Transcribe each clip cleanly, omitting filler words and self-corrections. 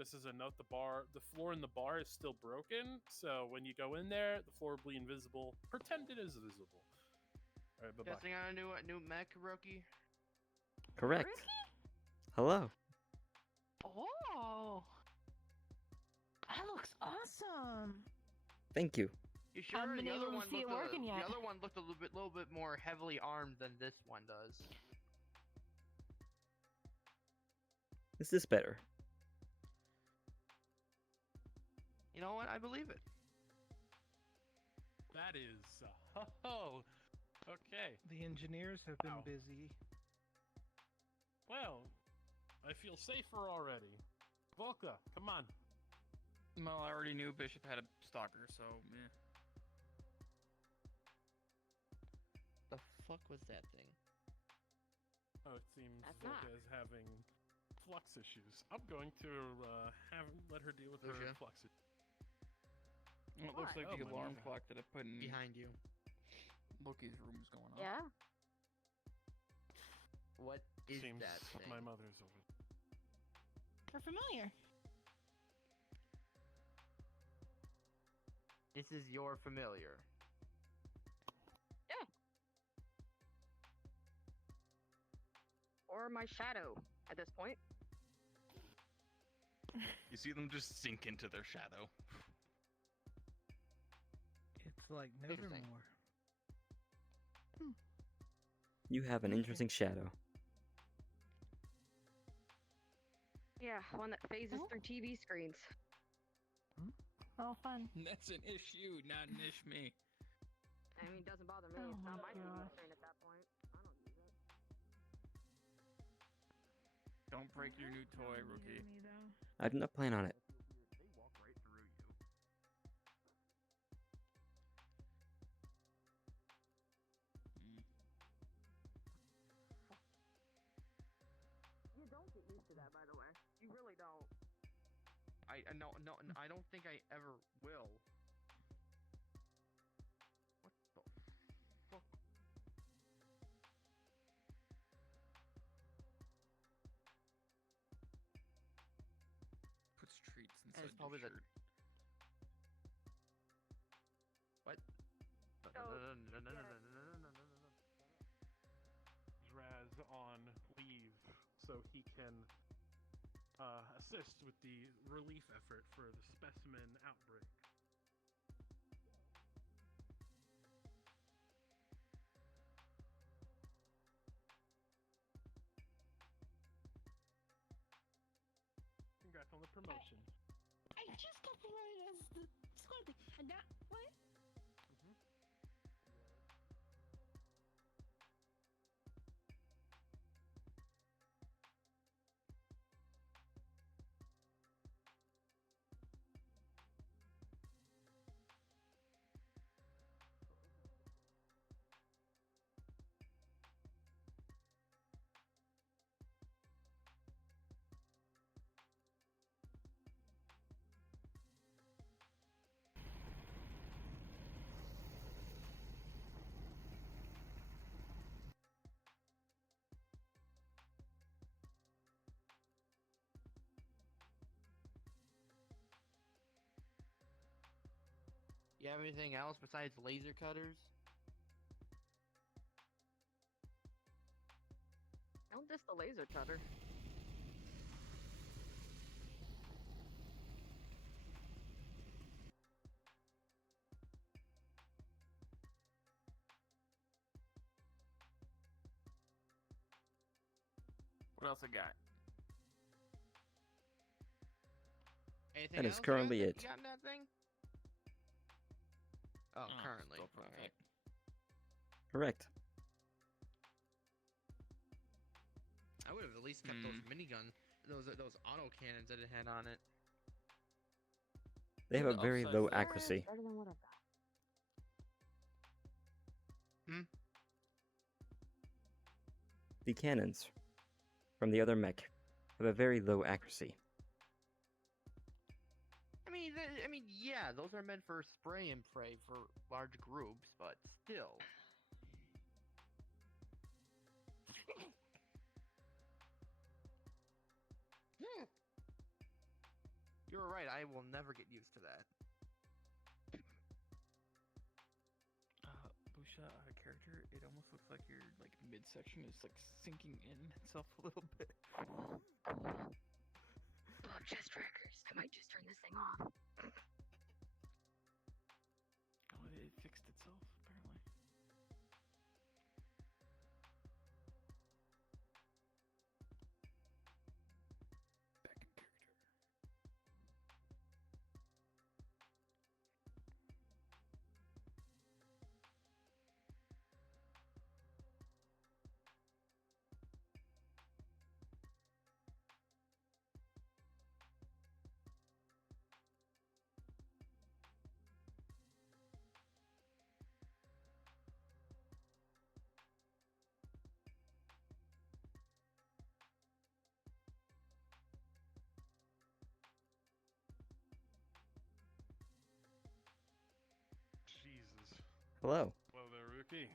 This is a note. The floor in the bar is still broken. So when you go in there, the floor will be invisible. Pretend it is visible. All right, bye bye. Testing on a new mech, rookie. Correct. Ricky? Hello. Oh, that looks awesome. Thank you. You sure? Haven't been The other able to one see it looked working yet. The other one looked a little bit more heavily armed than this one does. Is this better? You know what? I believe it. That is. Oh, okay. The engineers have been Wow. busy. Well, I feel safer already. Volka, come on. Well, I already knew Bishop had a stalker, so yeah. The fuck was that thing? Oh, it seems That's Volka not. is having flux issues. I'm going to let her deal with her Lucia? flux issues. Well, it looks What? like Oh, the my alarm God. clock that I put in Behind you. Loki's room is going off. Yeah. What is Seems that thing? my mother's over. We're familiar. This is your familiar. Or my shadow at this point. You see them just sink into their shadow. It's like Interesting. Nevermore. You have an interesting shadow. Yeah, one that phases Oh. through TV screens. Oh, fun. That's an issue, not an ish me. I mean, it doesn't bother me. Oh It's not my my TV gosh. screen at that point. I don't use it. Don't break your new toy, rookie. I do not plan on it. They walk right through you. Mm. You don't get used to that, by the way. You really don't. No, I don't think I ever will. What the fuck? Puts treats it's inside probably your the- shirt. What? Draz on leave so he can assist with the relief effort for the specimen outbreak. Congrats on the promotion. I just got promoted as the squad leader, and now what? Mhm. You have anything else besides laser cutters? Don't diss the laser cutter. What else I got? Anything That is else you currently got- it. You got in that thing? Oh, Oh, currently. still perfect. Alright. Correct. I would have at least kept those minigun, those auto cannons that it had on it. They have a The very upside low for- accuracy. Better than what I've got. The cannons from the other mech have a very low accuracy. I mean, yeah, those are meant for spray and pray for large groups, but still. You're right. I will never get used to that. Busha, character, it almost looks like your like midsection is like sinking in itself a little bit. Blood chest trackers. I might just turn this thing off. Oh, it fixed itself apparently. Back in character. Jesus. Hello. Hello there, Rookie.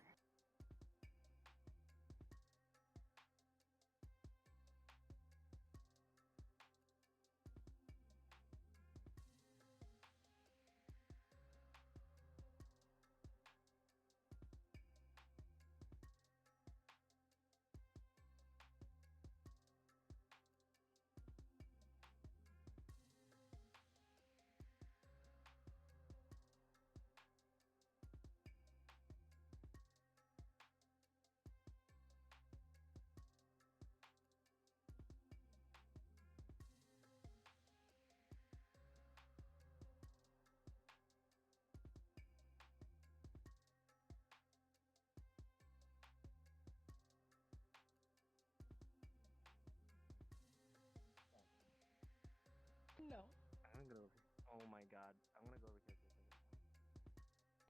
No. I'm gonna go over. Oh my god. I'm gonna go over here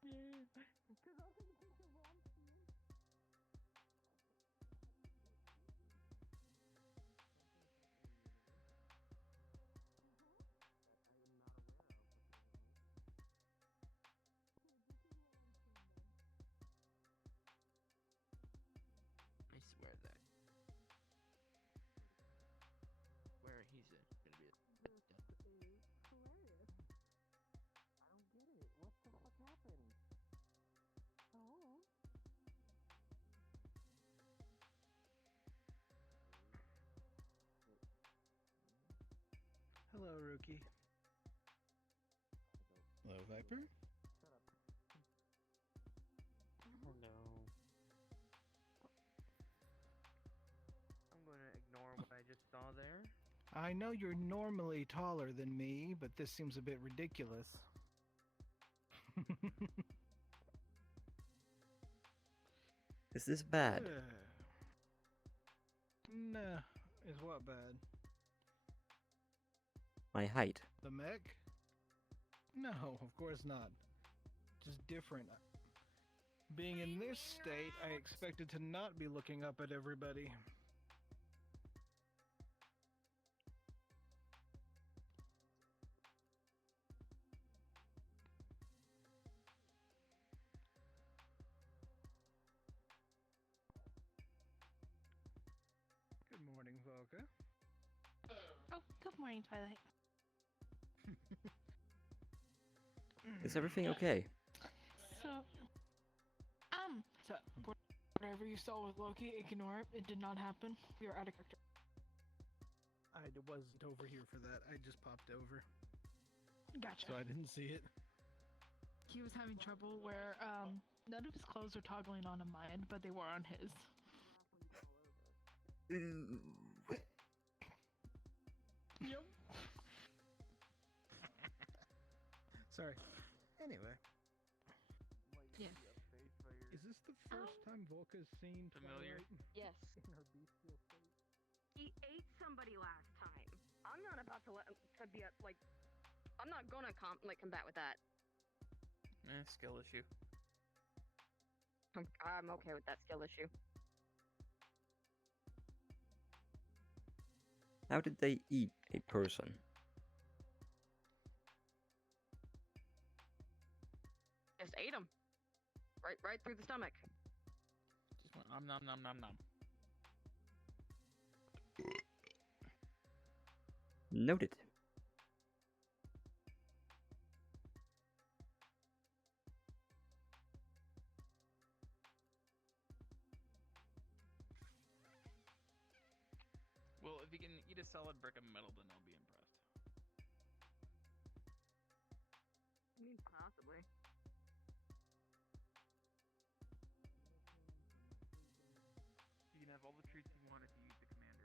for a second. Because I was thinking of one scene. I swear that. Where he's in gonna be. Hilarious. I don't get it. What the fuck happened? Oh. Hello, Rookie. Hello, Viper. Oh no. I'm gonna ignore what I just saw there. I know you're normally taller than me, but this seems a bit ridiculous. Is this bad? Nah, is what bad? My height. The mech? No, of course not. Just different. Being in this state, I expected to not be looking up at everybody. Good morning, Volka. Oh, good morning, Twilight. Is everything okay? So, whatever you saw with Loki, ignore it. It did not happen. You're out of character. I wasn't over here for that. I just popped over, Gotcha. so I didn't see it. He was having trouble where none of his clothes were toggling on mine, but they were on his. Yep. Sorry. Anyway, Yeah. is this the first time Volka's seen Familiar. Twilight Yes. in her bestial state? He ate somebody last time. I'm not about to let to be like. I'm not gonna combat with that. Skill issue. I'm okay with that skill issue. How did they eat a person? Just ate him. Right through the stomach. Just went nom nom nom nom nom. Noted. solid brick of metal, then I'll be impressed. I mean, possibly. You can have all the treats you want if you use the commander.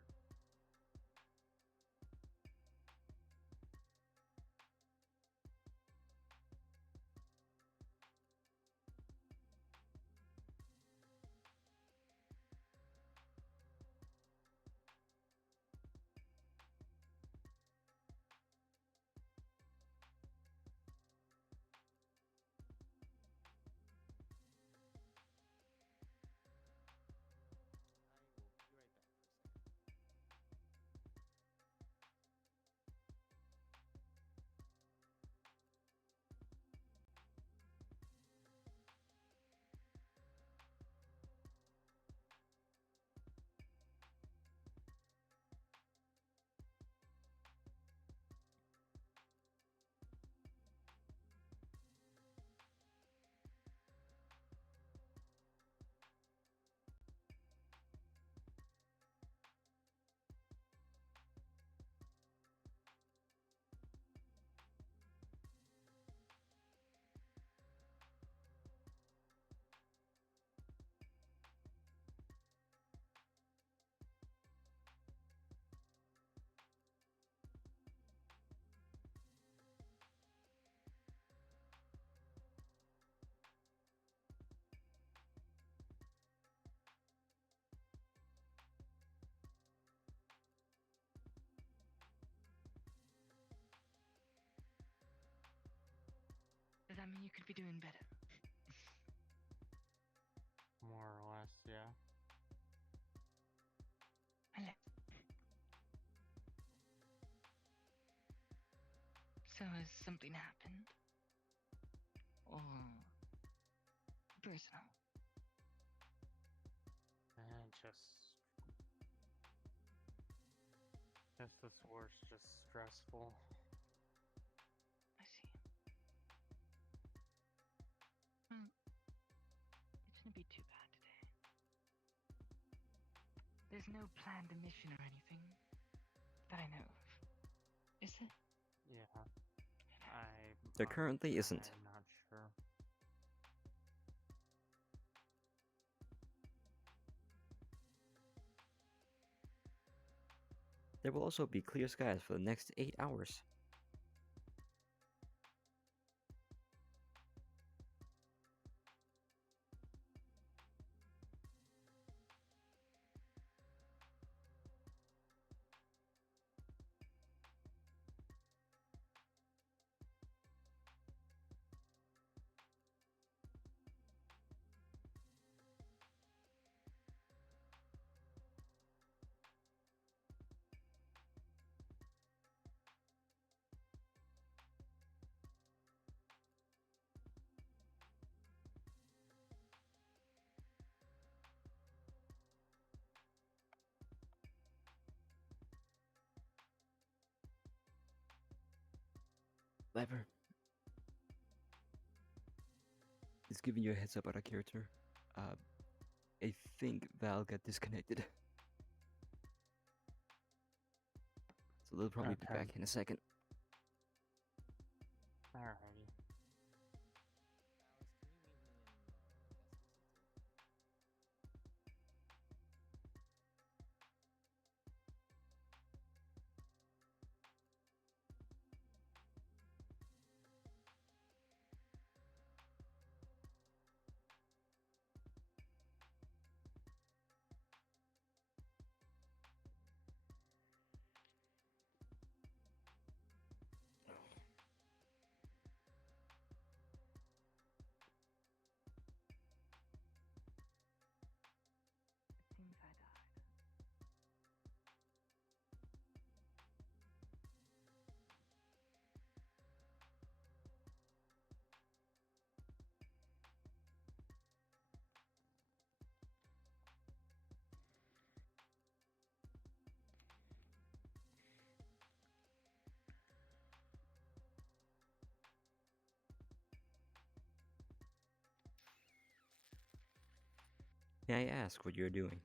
Does that mean you could be doing better? More or less, yeah. Hello. So has something happened? Or personal? And just this war's just stressful. I see. It shouldn't be too bad today. There's no planned mission or anything that I know of. Is it? Yeah. There currently isn't. I'm not sure. There will also be clear skies for the next 8 hours. Lever. Just giving you a heads up about our character. I think Val got disconnected. So they'll probably be Okay. back in a second. Alrighty. It seems I died. May I ask what you're doing?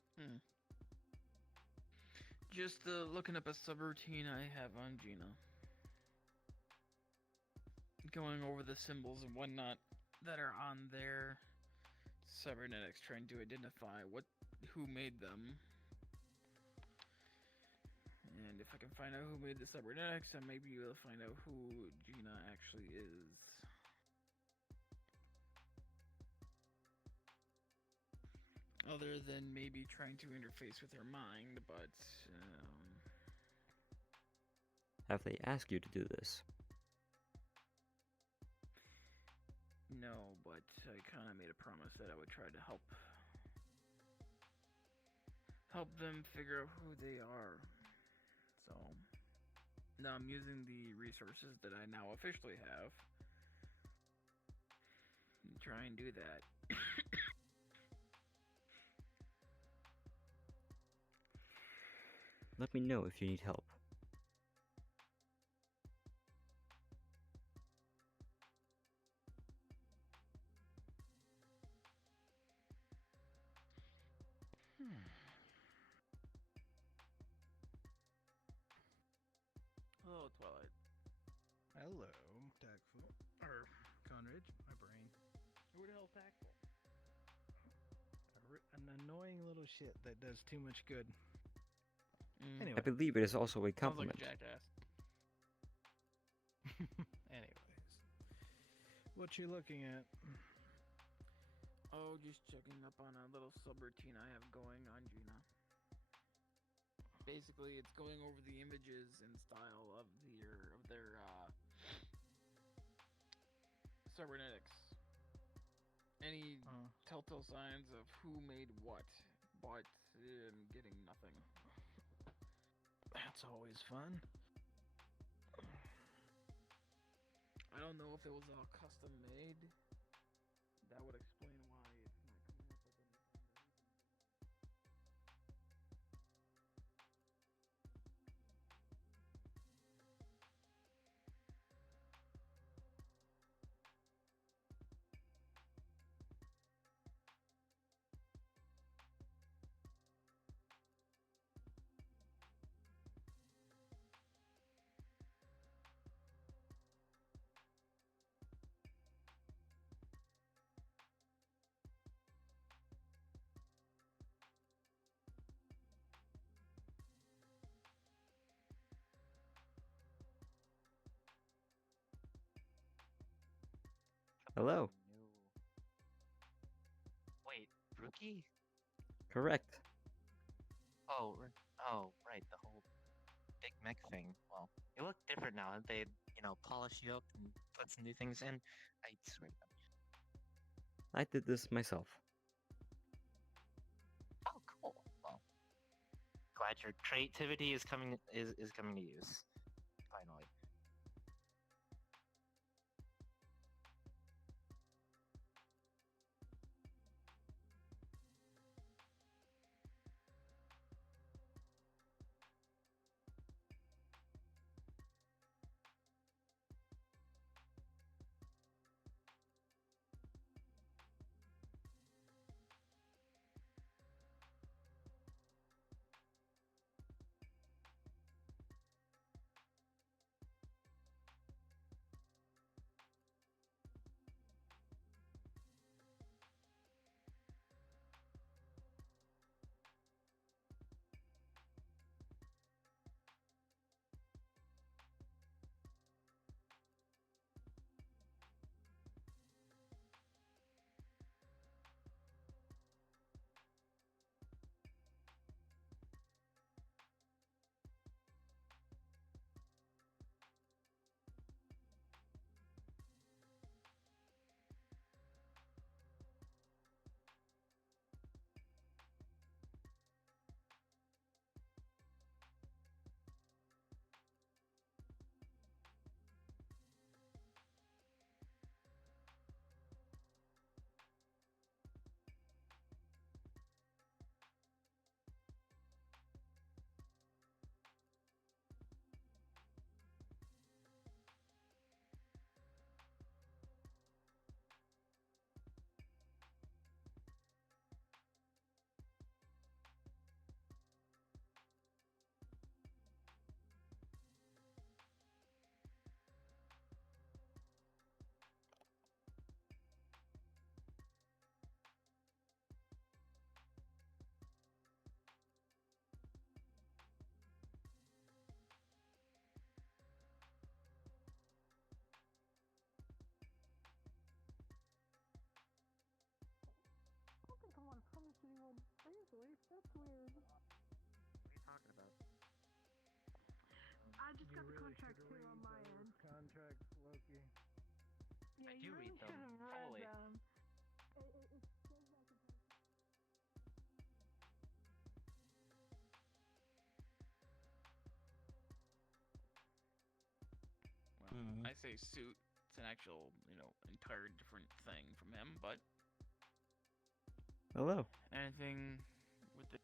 Just looking up a subroutine I have on Gina. Going over the symbols and whatnot that are on their cybernetics, trying to identify who made them. And if I can find out who made the cybernetics, I may be able to find out who Gina actually is. Other than maybe trying to interface with her mind, but Have they asked you to do this? no, but I kind of made a promise that I would try to help them figure out who they are. So now I'm using the resources that I now officially have and try and do that. Let me know if you need help. Hello, Twilight. Hello, Tactful. Or Conridge, my brain. Who the hell's Tactful? An annoying little shit that does too much good. Mm. Anyway. I believe it is also a Sounds like compliment. a jackass. Anyways. What you looking at? Oh, just checking up on a little subroutine I have going on Gina. Basically, it's going over the images and style of their cybernetics. Any telltale signs of who made what, but I'm getting nothing. That's always fun. I don't know if it was all custom made. That would explain why it's not coming up with anything. Hello. Wait, Rookie? Correct. Oh, right, the whole big mech thing. Well, it looked different now. They, polished you up and put some new things in. I swear to God. I did this myself. Oh, cool. Well, glad your creativity is coming to use. Finally. That's weird. What are you talking about? I just got the really contract should here read on my those end. contracts, Loki. Yeah, I you do really read them, should have read fully. them. It says I can Well, I say suit. It's an actual, entire different thing from him. But Hello. anything with the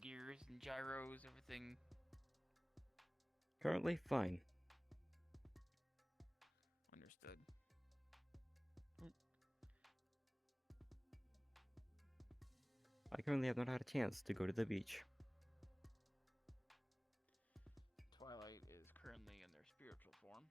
gears and gyros, everything. Currently fine. Understood. I currently have not had a chance to go to the beach. Twilight is currently in their spiritual form.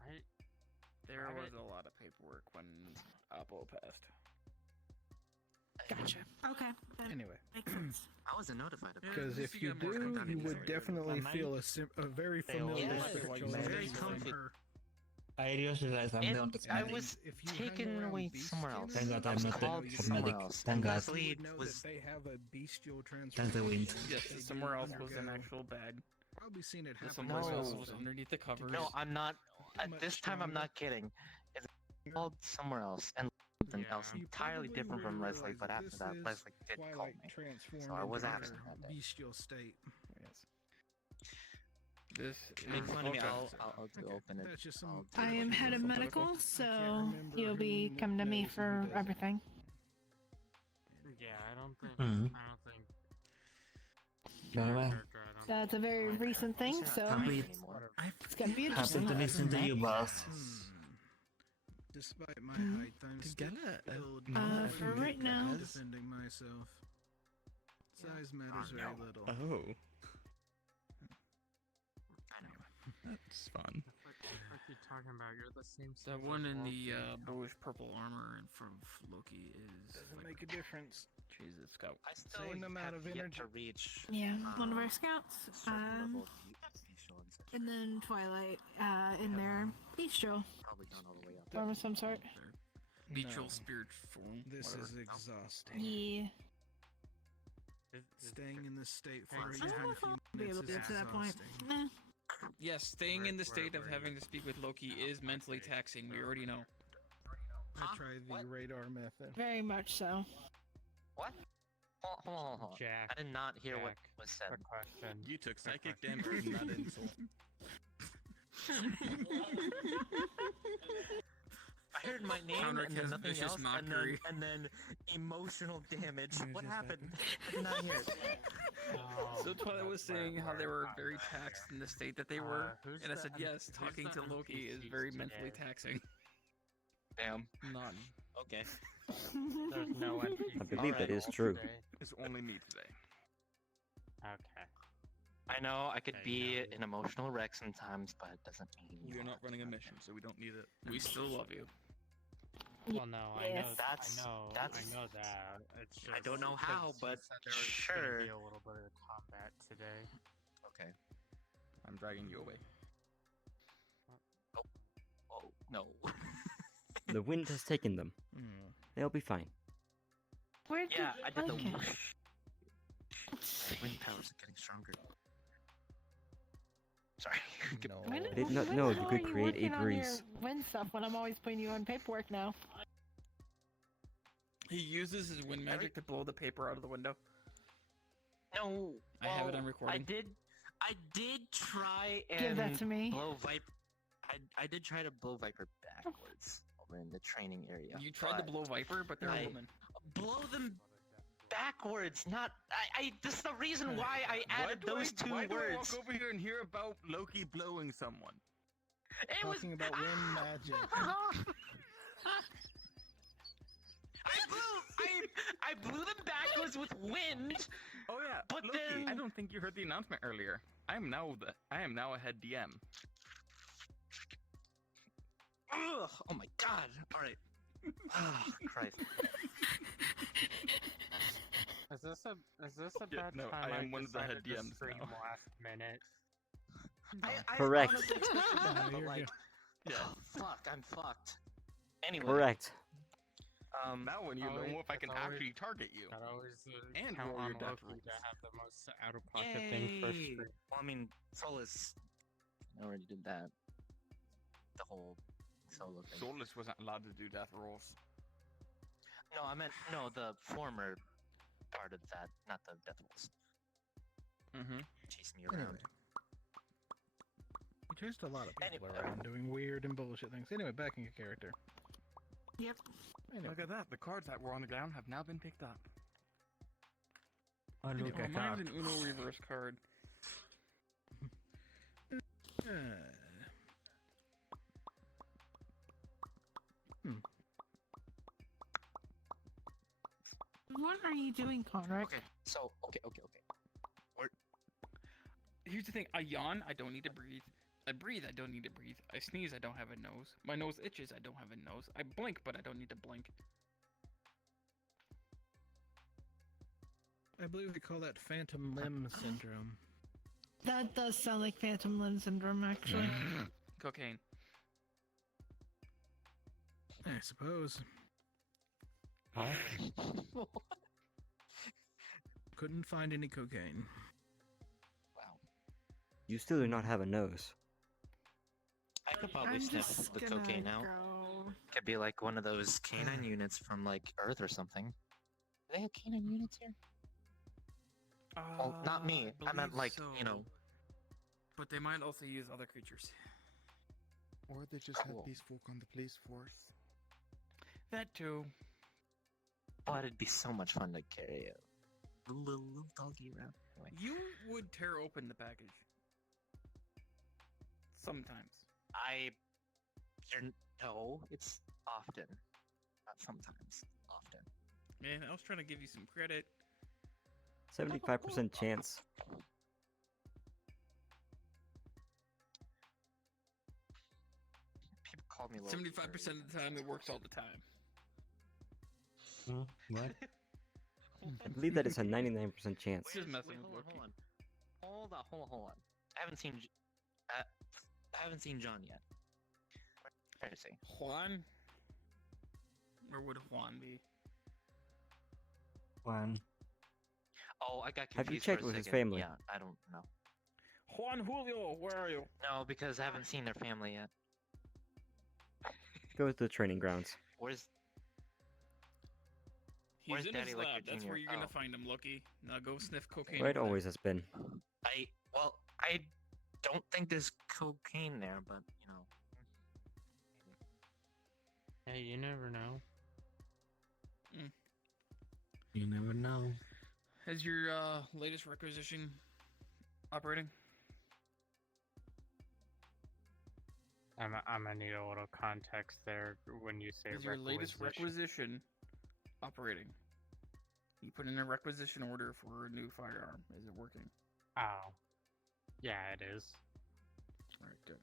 I There I was didn't- a lot of paperwork when Apple passed. Gotcha. Okay. That Anyway, makes sense. I wasn't notified about because it. if you do, you would definitely feel a very familiar Yes, spiritual very energy from comfy. her. I realize I'm the one that's I mad. was If you hang taken around away beast somewhere else. Thank God I I'm was not the called medic. somewhere medic. else. Thank And God. Leslie You would know was that they have a bestial Thank the transformation. wind. Yes, that they somewhere do else was an undergo. actual bag. Probably seen it So happen. somewhere No. else myself, was so underneath the covers. no, I'm not. much This time I'm stronger. not kidding. It's called somewhere else and something Yeah. else You entirely probably different from realize Leslie. But that after this that, is Leslie did call Twilight me. transformed So I was into absent her that day. bestial state. Yes. This Make is fun of me. okay. I'll do open it. That's just I'll some. do I it. am head of Some medical, political? so remember you'll be who coming to me knows and who for doesn't. everything. Yeah, I don't think. Mhm. I don't think. By the way, character, I don't That's a very recent thing, He's not so talking Complete. anymore. it's gonna be happy interesting. to listen to you, boss. Despite my height, I'm still For right now, defending myself. Size matters very little. Oh, I know. that's fun. What are you talking about? You're the same. The size one as in the Loki. bluish purple armor in front of Loki is Doesn't like, make a difference. Jesus, scout. I still Same amount have of yet energy. to reach yeah, one of our a scouts, certain level of facial and such. and then Twilight, in their bestial Probably gone all the way up. form of some sort. Beetle No. spirit form. This whatever. is exhausting. Yeah, Staying in this state for I even don't know a if few I'll be able minutes to is get to that point. exhausting. Nah. Yes, staying in the state of where having you- to speak with Loki is mentally taxing. We already know. I tried the What? radar method. Very much so. What? Hold on. Jack. I did not hear what Jack, was said. A question. You took psychic psychic damage from that insult. I heard my name Conrad and then has nothing vicious else, mockery. and then emotional damage. Vicious What happened? I did not hear it. Oh, So Twilight was where- saying how they were where- very taxed in the state that they were, who's and I the said M- yes. who's Talking the to Loki is NPCs very mentally today? taxing. Damn. None. Okay. There's no NPC. I believe that is true. today. It's only me today. Okay. I know I could There be you go. an emotional wreck sometimes, but it doesn't mean We are not have to running a be. mission, so we don't need it. We still love you. Well, no, I Yes. know. That's- I know. that's- I know that. It's just. I don't know how, because you but said there was sure. Gonna be a little bit of combat today. Okay. I'm dragging you away. Oh no. The wind has taken them. They'll be fine. Where did yeah, you I did the. okay. My wind powers are getting stronger. Sorry. No. When I did not when know the you hell could are create a working on your breeze. wind stuff when I'm always putting you on paperwork now. He uses his wind magic to blow the paper out of the window. No, I have it on well, recording. I did try and Give that to me. blow Viper. I did try to blow Viper backwards over in the training area. You tried to but blow Viper, but they're a I- woman. blow them backwards, not. This is the reason why I added those two why do I walk words. over here and hear about Loki blowing someone? It was. Talking about wind magic. I blew them backwards with wind. Oh yeah, But Loki, I then- don't think you heard the announcement earlier. I am now a head DM. Ugh, oh my god! All right. Oh, Christ. Is this a Yeah, bad no, time? I am one of the head decided to DMs stream now. last minute. I Correct. honestly expected that, No, but you're like, Yeah. oh, fuck, I'm fucked. Anyway, Correct. Now when you know Always- if I can it's always- actually target you. Gotta always And count roll on your death Loki rolls. to have the most out-of-pocket thing for Yay! stream. Well, I mean, Solus already did that. The whole solo thing. Solus wasn't allowed to do death rolls. No, I meant the former part of that, not the death rolls. Mm-hmm. Chase me Anyway. around. We chased a lot of people Anyway. around doing weird and bullshit things. Anyway, back in your character. Yep. Anyway, Look at that. The cards that were on the ground have now been picked up. look Oh, at mine's that. an Uno reverse card. What are you doing, Conrad? Okay, so okay. Here's the thing. I yawn. I don't need to breathe. I breathe. I don't need to breathe. I sneeze. I don't have a nose. My nose itches. I don't have a nose. I blink, but I don't need to blink. I believe they call that phantom limb syndrome. That does sound like phantom limb syndrome, actually. Cocaine. I suppose. Couldn't find any cocaine. Wow. You still do not have a nose. I could probably I'm sniff just the gonna cocaine out. go. Could be like one of those canine units from like Earth or something. Do they have canine units here? Well, not me. I meant like, you know. But they might also use other creatures. Or they just Cool. have these folk on the police force. That too. But it'd be so much fun to carry a little doggy around. Anyway. You would tear open the package. Sometimes. No, it's often. Not sometimes. Often. Man, I was trying to give you some credit. 75% chance. People call me Loki. 75% of the time, it works all the time. What? I believe that it's a 99% chance. Just messing Wait, with hold Loki. on. Hold on. I haven't seen. I haven't seen John yet. Where is he? Juan? Or would Juan be? Juan. Oh, I got Have confused. you for a checked with his second. family? Yeah, I don't know. Juan Julio, where are you? No, because I haven't seen their family yet. Go to the training grounds. Where's He's Where's in Daddy his Lecter lab. That's Jr.? where you're gonna Oh. find him, Loki. Now go sniff cocaine. Where it over there. always has been. I don't think there's cocaine there, but you know. Hey, you never know. Mm. You never know. Has your latest requisition operating? I'm gonna need a little context there when you say Is your latest requisition. requisition operating? You put in a requisition order for a new firearm. Is it working? Oh. Yeah, it is. Alright, good.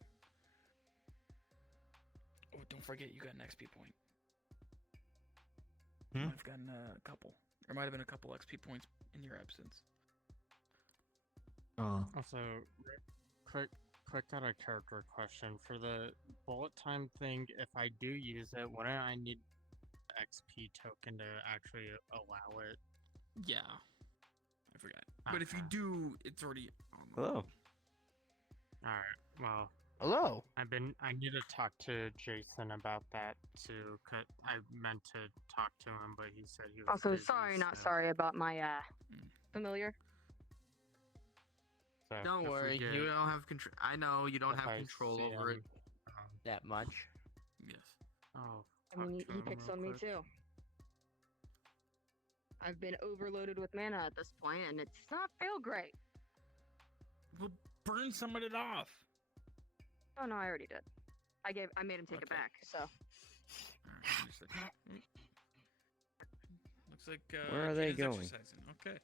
Oh, don't forget you got an XP point. Hmm? I've gotten a couple. There might have been a couple XP points in your absence. Oh. Also, quick out of character question. For the bullet time thing, if I do use it, wouldn't I need XP token to actually allow it? Yeah. I forgot. But if you Okay. do, it's already on the Hello. Alright, well, Hello. I need to talk to Jason about that too. 'Cause I meant to talk to him, but he said he was Also, busy, sorry, not so- sorry about my familiar. so Don't if we worry, get- you don't have control. I know you don't if have I control see over it. him, That much. Yes. Oh, I mean, talk to he him picks real on me quick. too. I've been overloaded with mana at this point, and it's not feel great. Well, burn some of it off. Oh no, I already did. I made him take it Okay. back. So Alright, give me a second. Looks like Where are they Kina's going? exercising. Okay.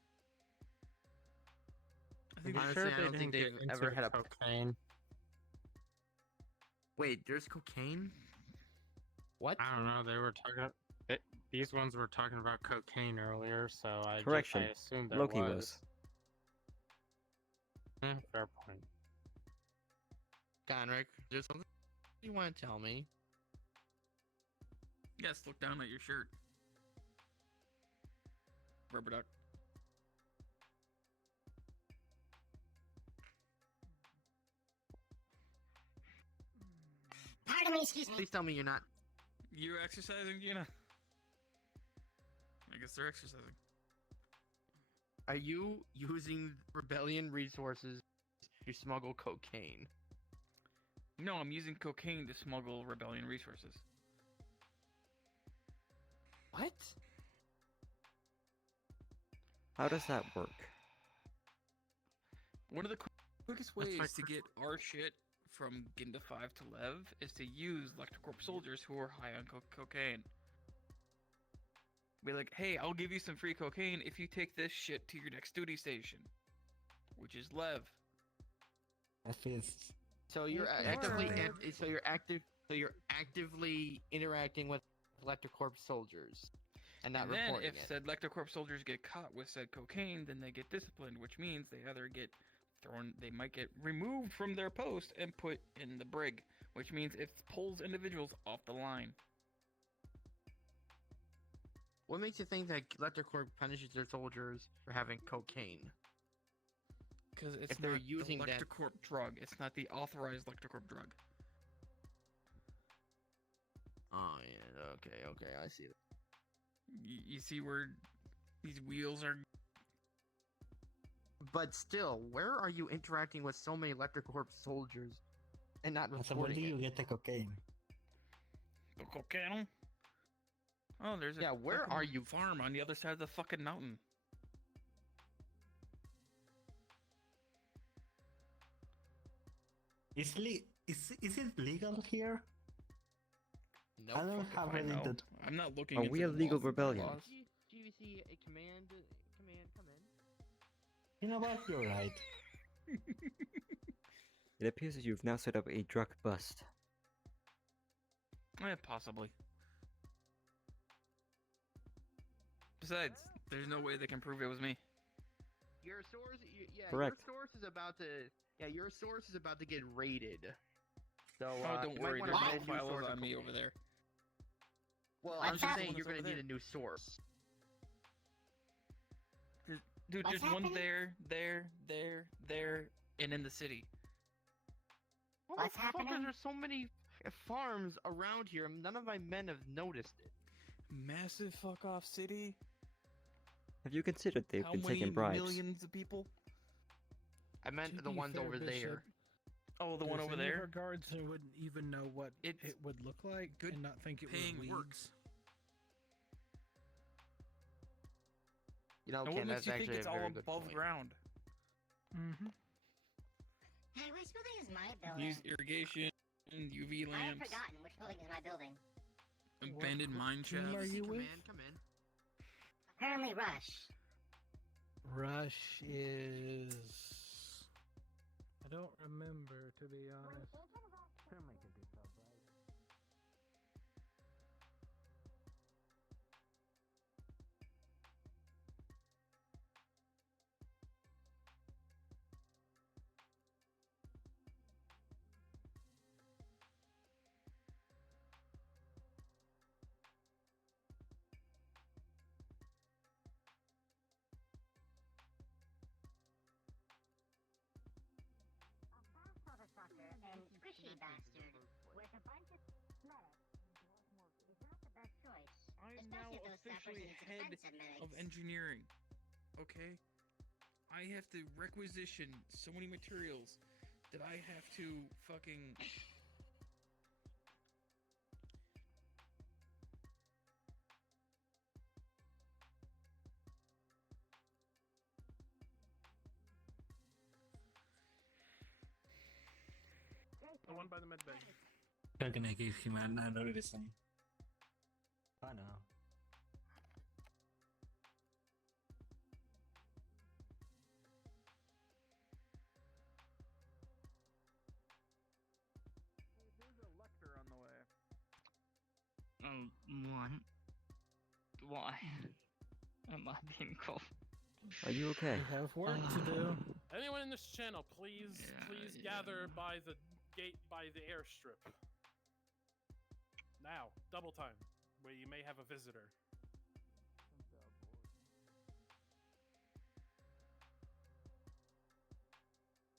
I Are think you Honestly, sure I they don't didn't think get they've ever into had a- cocaine? Wait, there's cocaine? What? I don't know. They were talking. These ones were talking about cocaine earlier, so I Correction, I assumed there Loki was. Fair point. Conric, there's something you want to tell me? yes, look down at your shirt. Rubber duck. Pardon me, excuse me. Please tell me you're not. You're exercising, Gina? I guess they're exercising. Are you using rebellion resources to smuggle cocaine? No, I'm using cocaine to smuggle rebellion resources. What? How does that work? One of the quickest That's ways like to get our shit from Ginda 5 to Lev is to use Lectrocorp soldiers who are high on cocaine. Be like, hey, I'll give you some free cocaine if you take this shit to your next duty station, which is Lev. That feels. So you're Okay. actively Alright. so you're actively interacting with Electrocorp soldiers and not And then reporting if it. said Lectrocorp soldiers get caught with said cocaine, then they get disciplined, which means they either get they might get removed from their post and put in the brig, which means it pulls individuals off the line. What makes you think that Electrocorp punishes their soldiers for having cocaine? Because it's If they're not using the that- Lectrocorp drug. It's not the authorized Lectrocorp drug. Oh yeah, okay, I see that. You see where these wheels are. But still, where are you interacting with so many Electrocorp soldiers and not So where do reporting you it? get the cocaine? The cocaine? Oh, there's a Yeah, where fucking are you? farm on the other side of the fucking mountain. Is it legal here? No, I don't fuck have I any. know. I'm not looking. Are into we the a legal laws- rebellion? laws. GVC, a command, come in. You know what? You're right. It appears that you've now set up a drug bust. Possibly. Besides, there's no way they can prove it was me. Your source, Correct. your source is about to, your source is about to get raided. So, Oh, don't you might worry. wanna There's find no a new files source on of me cocaine. over there. Well, What's I'm just that? saying you're Over gonna need there. a new source. Dude, What's there's one happening? there, and in the city. What's happening? There's so many farms around here. None of my men have noticed it. Massive fuck off city. Have you considered they've How been many taking bribes? millions of people? I meant To the be ones fair, over Bishop, there. Oh, the one Because over any of there. our guards wouldn't even know what It's it would look like good and not think it Paying was weed. works. You know, And Ken, what makes that's you think actually it's a all very good above point. ground? Mm-hmm. Hey, which building is my building? Use irrigation, UV I have lamps, forgotten which building is my building. abandoned mine team shafts. are you with? Come in. Apparently Rush. Rush is. I don't remember, to be honest. And Chris cheeky bastard with a bunch of medics is not the best choice. I am now especially if those sappers officially use head defensive medics. of engineering. Okay? I have to requisition so many materials that I have to fucking. The one by the med bay. How can I give him another design? Oh no. There's a lecture on the way. What? Why? Am I being called? Are you okay? You have work to do. Anyone in this channel, please, please gather by the gate by the airstrip. Now, double time, where you may have a visitor.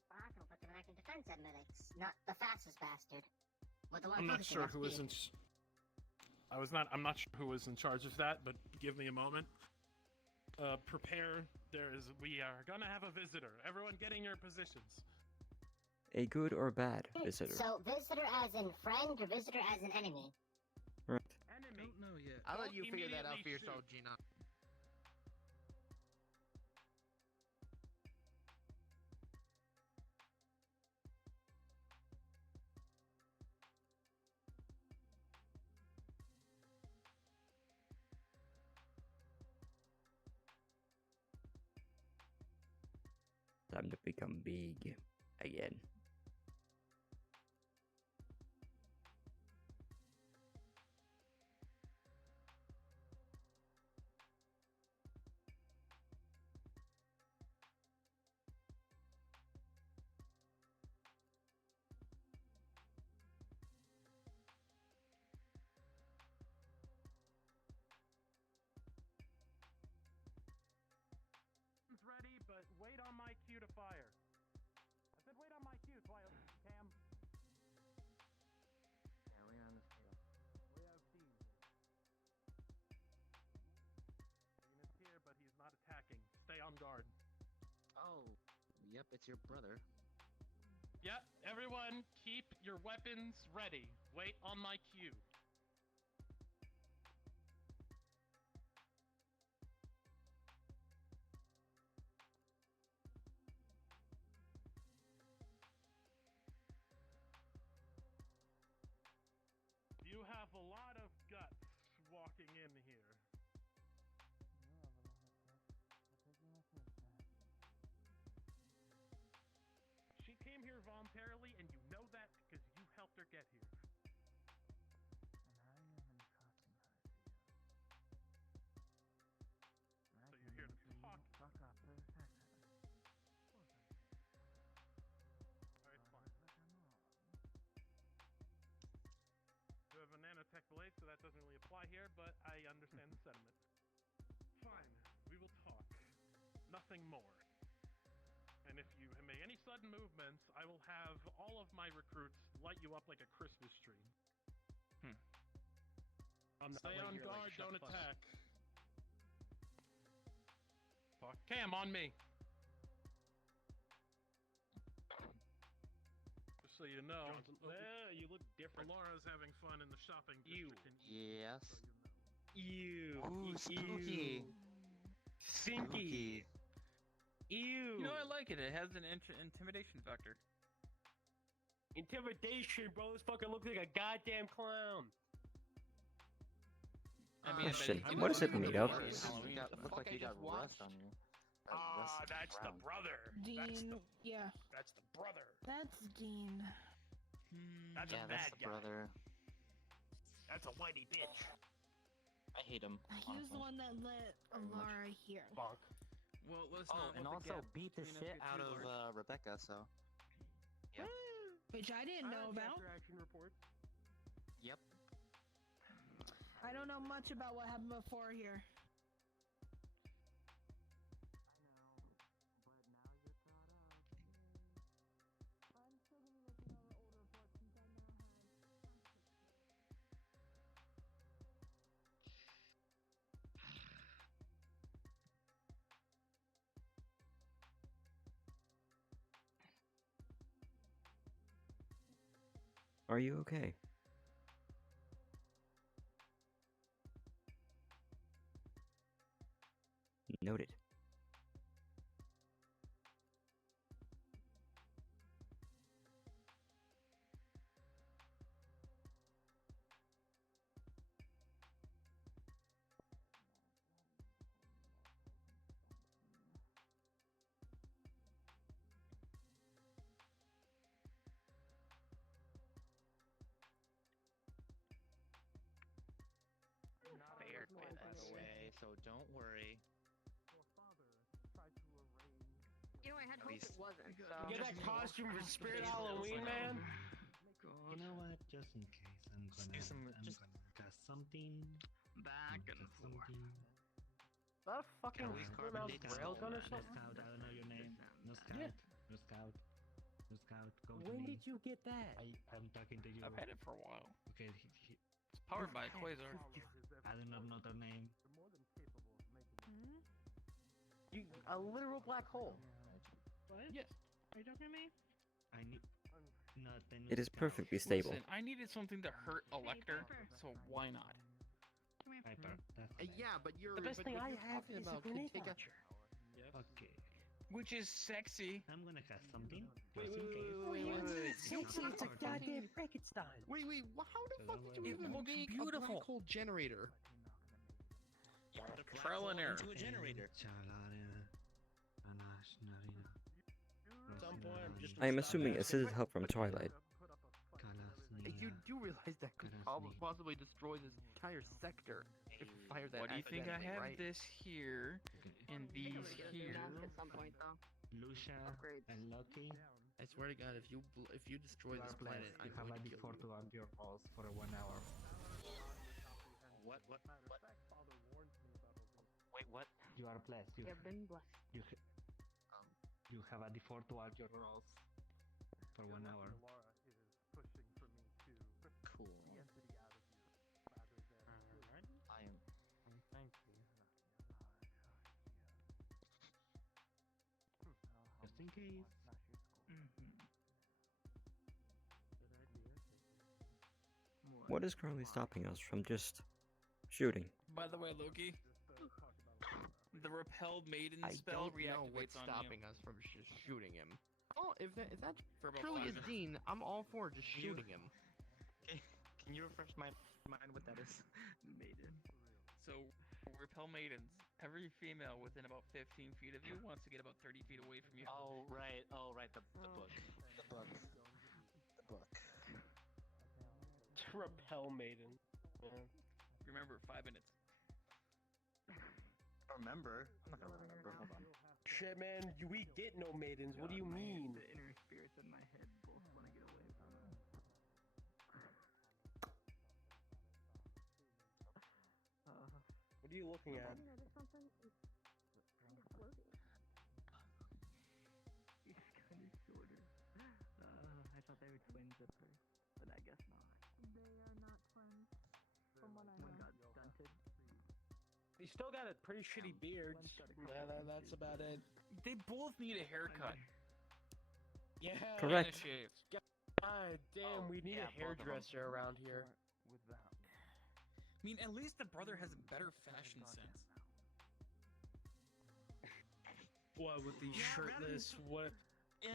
Baraka put the active defensive medics, not the fastest bastard. With the one I'm not focusing sure on who is speed. in. I'm not sure who is in charge of that, but give me a moment. Prepare. We are gonna have a visitor. Everyone, getting your positions. A good or bad visitor? So, visitor as in friend or visitor as in enemy? Right. I don't know yet. I'll let you Don't figure that out for immediately yourself, shoot. Gina. Time to become big again. Ready, but wait on my cue to fire. I said wait on my cue, Cam. Yeah, we're on this table. We have Dean here. Unit's here, but he's not attacking. Stay on guard. Oh, yep, it's your brother. Yeah, everyone, keep your weapons ready. Wait on my cue. You have a lot of guts walking in here. She came here voluntarily, and you know that because you helped her get here. So you're here to talk. Alright, fine. You have a nanotech blade, so that doesn't really apply here, but I understand the sentiment. Fine, we will talk. Nothing more. And if you make any sudden movements, I will have all of my recruits light you up like a Christmas tree. Stay on guard, don't attack. Fuck. Cam, on me. Just so you know, you look different. Laura's having fun in the shopping district. Yes. Ew. Ooh, spooky. Stinky. Ew. You know, I like it. It has an intimidation factor. Intimidation, bro. This fucking looks like a goddamn clown. I mean, Question, but what is it made of? Look like you got rust on you. Ah, that's the brother. Dean, yeah. That's the brother. That's Dean. That's Yeah, a bad that's the guy. brother. That's a whitey bitch. I hate him. He was the one that let Laura here. Bonk. Well, let's Oh, not and let the also gap beat the between us shit get out too of large. Rebecca, so. Yep. Which I didn't know about. Action report. Yep. I don't know much about what happened before here. Are you okay? Noted. Fair bit, by the way, so don't worry. You know, I had hoped it wasn't. So. Get that costume for Spirit Halloween, man. You know what? Just in case, I'm gonna cast something. Back and cast something. Is that a fucking No railgun or something? Scout, I don't know your name. No Scout. Yeah. No Scout. No Scout. Go to When me. did you get that? I'm talking to you. I've had it for a while. Okay, It's powered by Quasar. I do not know the name. You a literal black hole. What? Yes. Are you talking to me? I need nothing. It is perfectly stable. Listen, I needed something to hurt Elector, so why not? Piper. Yeah, but you're. The best but thing what I you're have talking is a about could grenade take a- launcher. Okay. Which is sexy. I'm gonna cast something. Wait, just in wait, case. wait, wait, wait. It's not It's a important. goddamn Frankenstein. Wait, how the fuck did you It even looks make a beautiful. black hole generator? Trial and error. Into a generator. At some point, I'm just I am assuming assisted help from Twilight. You do realize that could possibly destroy this entire sector if you fire that. What do you think? I accidentally, have right? this here and these here. At some point, though. Lucia and Loki. I swear to God, if you destroy this planet, I'm you have going a to kill D4 you. to add your rolls for 1 hour. What? Wait, what? You are blessed. You You've been blessed. you have a D4 to add your rolls for 1 hour. Cool. I am. Thank you. Just in case. What is currently stopping us from just shooting? By the way, Loki, the repelled maiden I spell don't know reactivates what's on stopping you. us from shooting him. Oh, if that For about truly 5 is Dean, I'm all for just shooting him. Can you refresh my mind what that is? Maiden. So, repel maidens. Every female within about 15 feet of you wants to get about 30 feet away from you. Oh right, the book. The book. The book. Repel Maiden. Yeah. Remember, 5 minutes. Remember? I'm not gonna remember. Hold on. Shit, man, we get no maidens. What do you mean? The inner spirits in my head both want to get away from him. What are you looking at? You know, there's something. It's kind of floating. He's kind of shorter. I thought they were twins at first, but I guess not. They are not twins, from what I One know. got stunted. He still got a pretty shitty beard. Yeah, that's about it. They both need a haircut. Yeah. Correct. And a shave. God damn, we need a hairdresser around here. I mean, at least the brother has a better fashion sense. What with these shirtless? What? Yeah,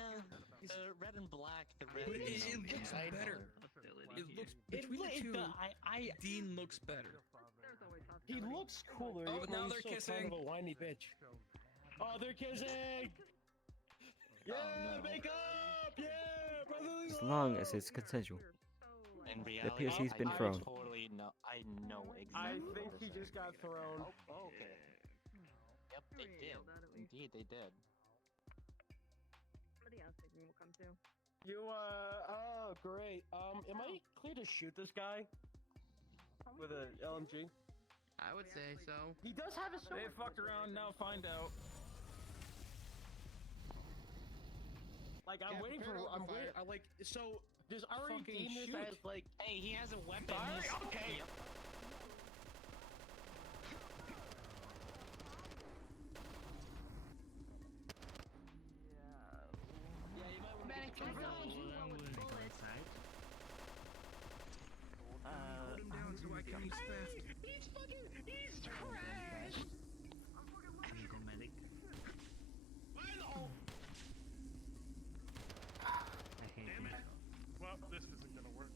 the red and black. The red. But and, it looks I know. better. It looks between the two. Dean looks better. There's always something. He looks cooler. Oh, even now though they're he's still kind kissing. of a whiny bitch. Oh, they're kissing. Yeah, make up. Yeah, brotherly As long as it's consensual. In It reality, appears he's been I thrown. totally know. I know I exactly. think what he they're just saying. got thrown. Oh, okay. Yep, they did. Indeed, they did. Somebody else maybe will come too. You oh great. Am I clear to shoot this guy with a LMG? I would say so. He does have a sword. They fucked around, now find out. Like I'm Yeah, waiting for. prepare to I'm open waiting. fire. Like so. Does already Fucking deem this shoot. as like? Hey, he has a weapon. Fire? He's- Okay. Yep. Medic, take Well, out. I will go inside. He's fast. He's trash! Can you go medic? Fire in the hole! I hate Damn it. Well, this isn't gonna work.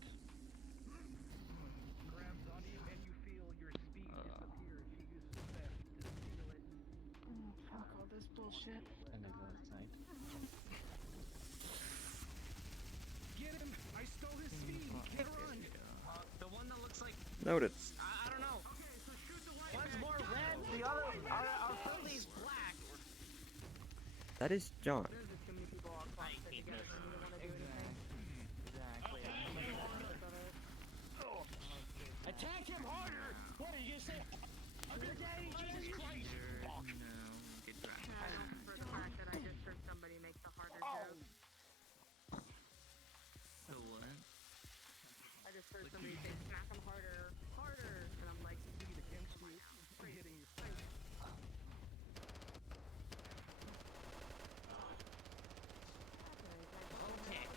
Grabs on you and you feel your speed disappear. She uses theft to steal it. Fuck all this bullshit. And I go outside. Get him! I stole his speed! Get run! The one that looks like Noted. I don't know. One's more red. The other our friendly's black. That is John. There's just too many people all clustered together for me to want to do anything. Exactly. Attack him harder! What are you gonna say? I'm your daddy, Jesus Christ! Fuck. I don't for the fact that I just heard somebody make the harder joke. So what? I just heard somebody say, smack him harder, harder, and I'm like, Speed against you. Hitting your face. Okay.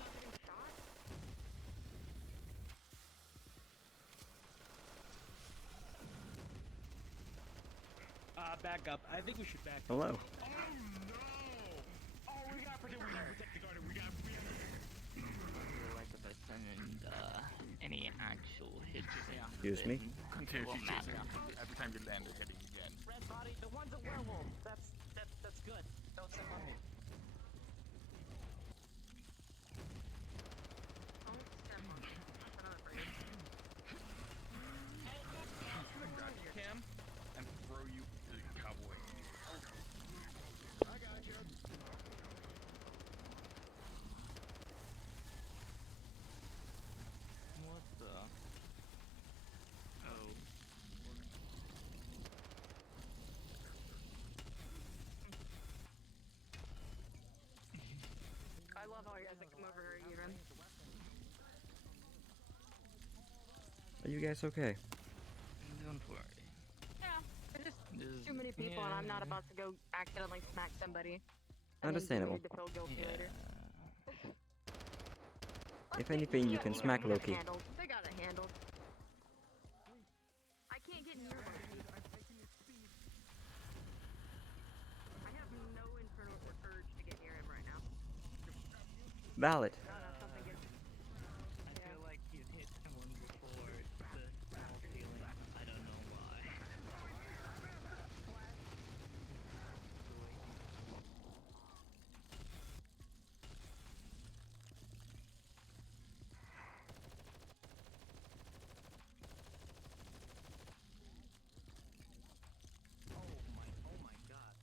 Back up. I think we should back up. Hello. Oh no! Oh, we gotta protect the garden. We gotta Like the best time and any actual hits. Excuse me? Continue Well, chasing Matt. every time you land a hitting again. Red body. The one's a werewolf. That's good. Don't step on me. don't step on me. That's another phrase. Grab your cam and throw you to the cowboy. I got you. What the? Oh. I love all you guys that come over here even. Are you guys okay? Don't worry. Yeah, there's just too many people and I'm not about to go accidentally smack somebody. and then be Understandable. made to feel guilty later. If anything, you can smack They got it Loki. handled. They got it handled. I can't get near Loki. I have no internal urge to get near him right now. Valid. I don't know, something gets... I feel like you've hit someone before. The small feeling. I don't know why. Oh my god.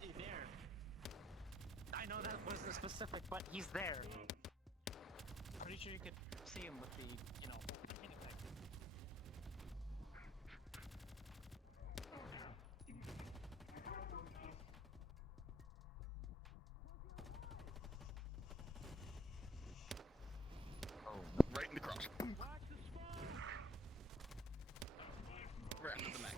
He's there. I know that wasn't specific, but he's there. Pretty sure you could see him with the, you know, thing effect. Oh, right in the cross. Right under the neck.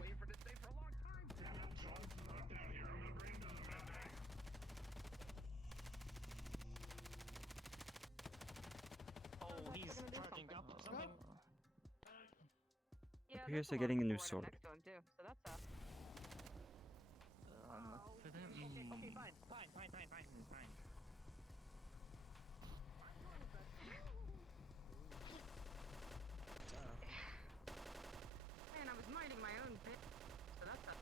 Waiting for this day for a long time. Oh, he's charging up or something. Yeah, Appears there's they're a lot getting a of new people sword. right next to him too, so that's For them. Okay, fine. Man, I was minding my own bit, so that's a...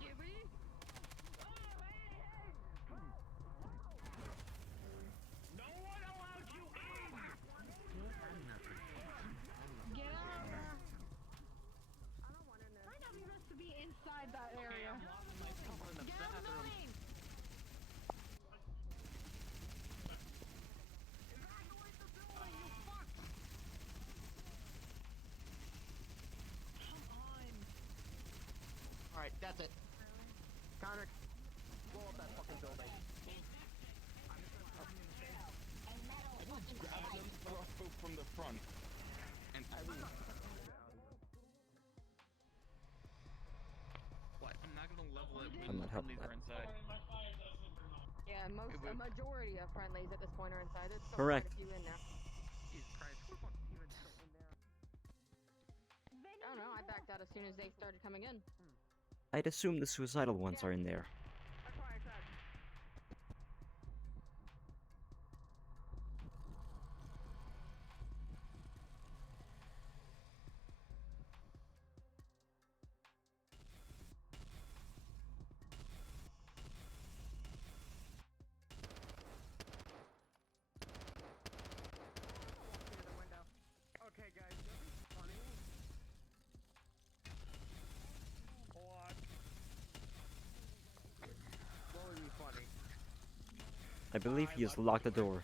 Did we? No one allowed you in! Get out! that's it. Connor, blow up that fucking building. Grab them from the front. And what? I'm not gonna level it I'm when not helping friendlies are inside. Yeah, a majority of friendlies at this point are inside. There's still Correct. quite a few in there. Jesus Christ, who the fuck is even still in there? I don't know. I backed out as soon as they started coming in. I'd assume the suicidal ones are in there. That's why I said. Okay, guys, this is funny. What? What would be funny? I believe he has locked the door.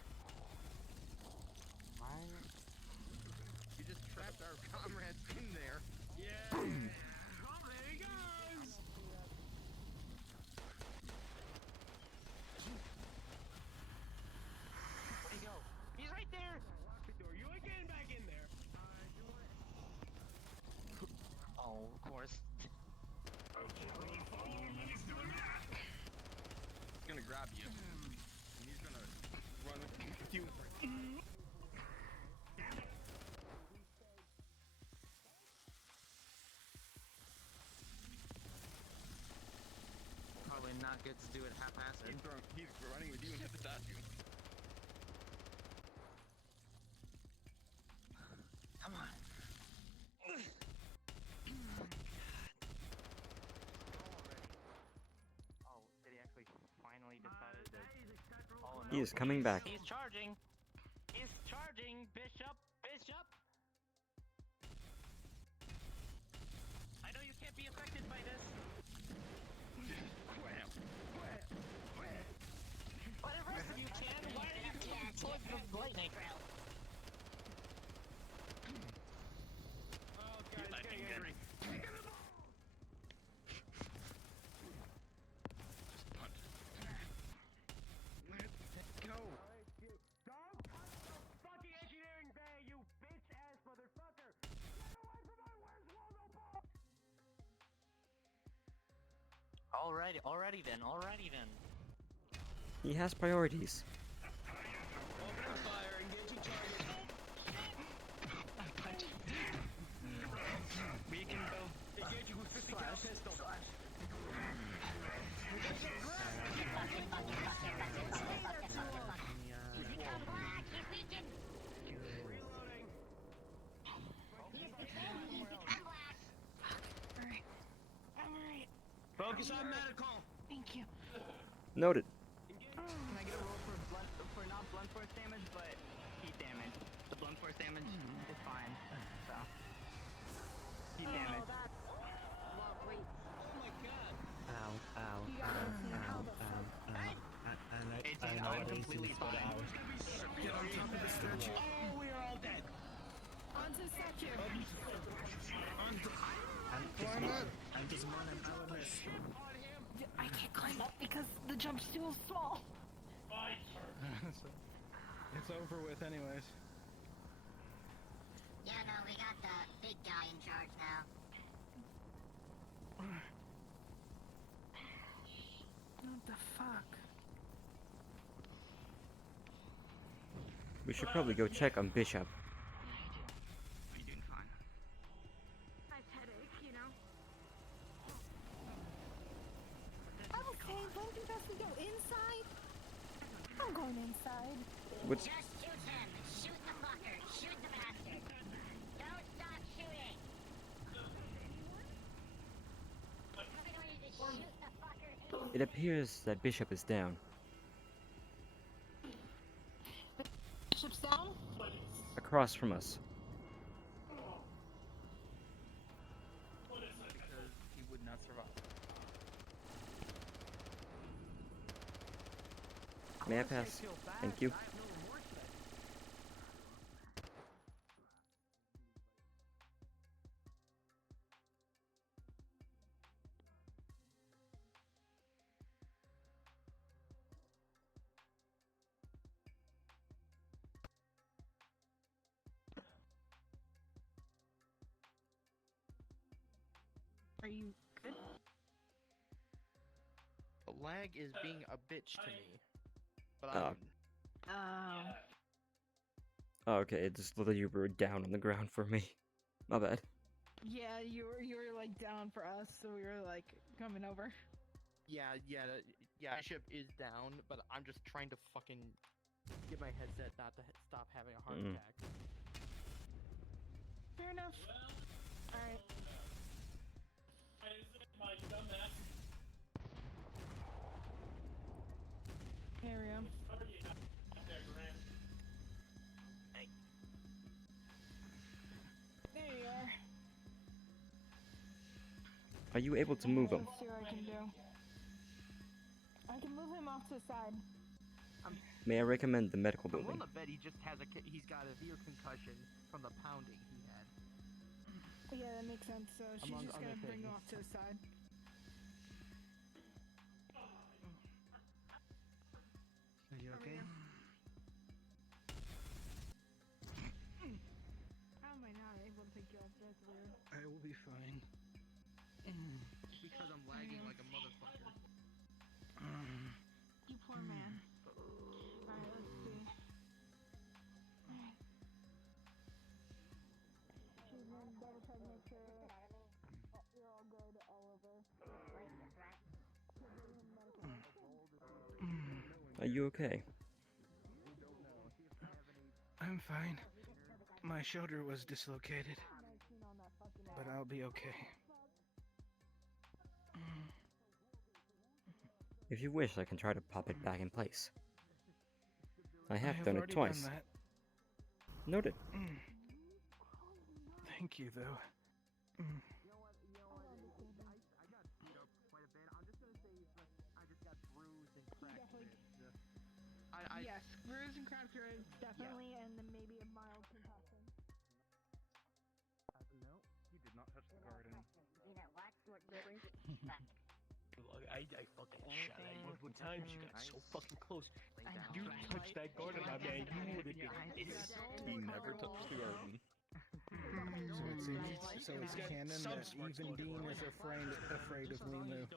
You just trapped our comrades in there. Yeah. Oh, there he goes. Where'd he go? He's right there! You ain't getting back in there. Oh, of course. He's gonna grab you. And he's gonna run with you. Probably not good to do it haphazard. He's running with you and hit the statue. Come on. Oh, did he actually finally decided to... Oh, no. He is coming back. He's charging. He's charging, Bishop. Bishop. I know you can't be affected by this. But the rest of you can. Why are you getting towards the lightning? Oh, guys, getting angry. Let's go. Don't touch the fucking engineering bay, you bitch-ass motherfucker! Get away from my Where's Waldo ball! Alrighty then. He has priorities. Open fire, engaging target. We can both Engaging with 50 cal pistol. Focus on medical. Thank you. Noted. Can I get a roll for not blunt force damage, but heat damage? The blunt force damage is fine. So heat damage. Wait. Oh my god. Ow, ow, ow, ow, ow, ow. I know what it is to be for hours. Get on top of the statue. Oh, we are all dead. Onto the statue. I'm just one and powerless. I can't climb up because the jump's too small. It's over with anyways. Yeah, no, we got the big guy in charge now. What the fuck? We should probably go check on Bishop. You're doing fine. Nice headache, you know. I was saying, don't you guys go inside? I'm going inside. What's Just shoot him! Shoot the fucker! Shoot the bastard! Don't stop shooting! Shoot the fucker! it appears that Bishop is down. Bishop's down? Across from us. Because he would not survive. May I pass? Thank you. Are you good? The lag is being a bitch to me. But Oh. Oh, okay, it just looked like you were down on the ground for me. My bad. Yeah, you were like down for us, so we were like coming over. Yeah, the ship is down, but I'm just trying to fucking get my headset not to stop having a heart attack. Fair enough. Alright. Here we go. There you are. Are you able to move him? Let's see what I can do. I can move him off to the side. May I recommend the medical I'm building? willing to bet he's got a severe concussion from the pounding he had. Yeah, that makes sense. So she's Among just gonna other bring him things. off to the side. Are you okay? How am I not able to pick you up? That's weird. I will be fine. Because I'm lagging like a motherfucker. You poor man. Alright, let's see. Alright. She's gonna double check, make sure you're all good all over. Are you okay? I'm fine. My shoulder was dislocated, but I'll be okay. If you wish, I can try to pop it back in place. I have done it already twice. Done that. Noted. Thank you, though. Yes, bruise and cracked ribs, definitely, and then maybe a mild concussion. No, he did not touch the garden. Look, I fucking shot her multiple times. She got so fucking close. You touched that garden, my man. You would have been pissed. He never touched the garden. So it's canon that even Dean is afraid of Limu.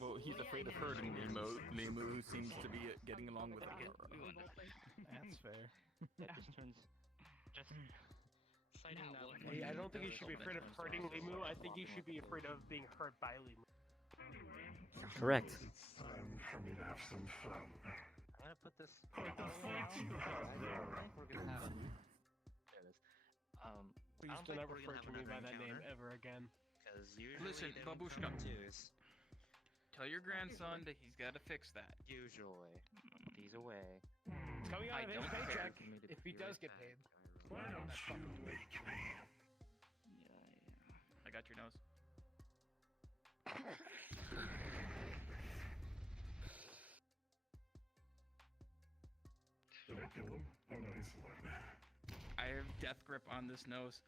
Well, he's afraid of her and Nemo. Nemo seems to be getting along with her. That's fair. Just turns. Just. Hey, I don't think you should be afraid of hurting Limu. I think you should be afraid of being hurt by Limu. Correct. I'm coming to have some fun. I'm gonna put this. We're gonna have. There it is. Please do not refer to me by that name ever again. Because usually Listen, they don't Babushka. come twos. Tell your grandson that he's got to fix that. Usually, he's away. It's coming out of his don't care. paycheck if he does get paid. Why don't you wake me? I got your nose. Did I kill him? Oh, no, he's alive. I have death grip on this nose.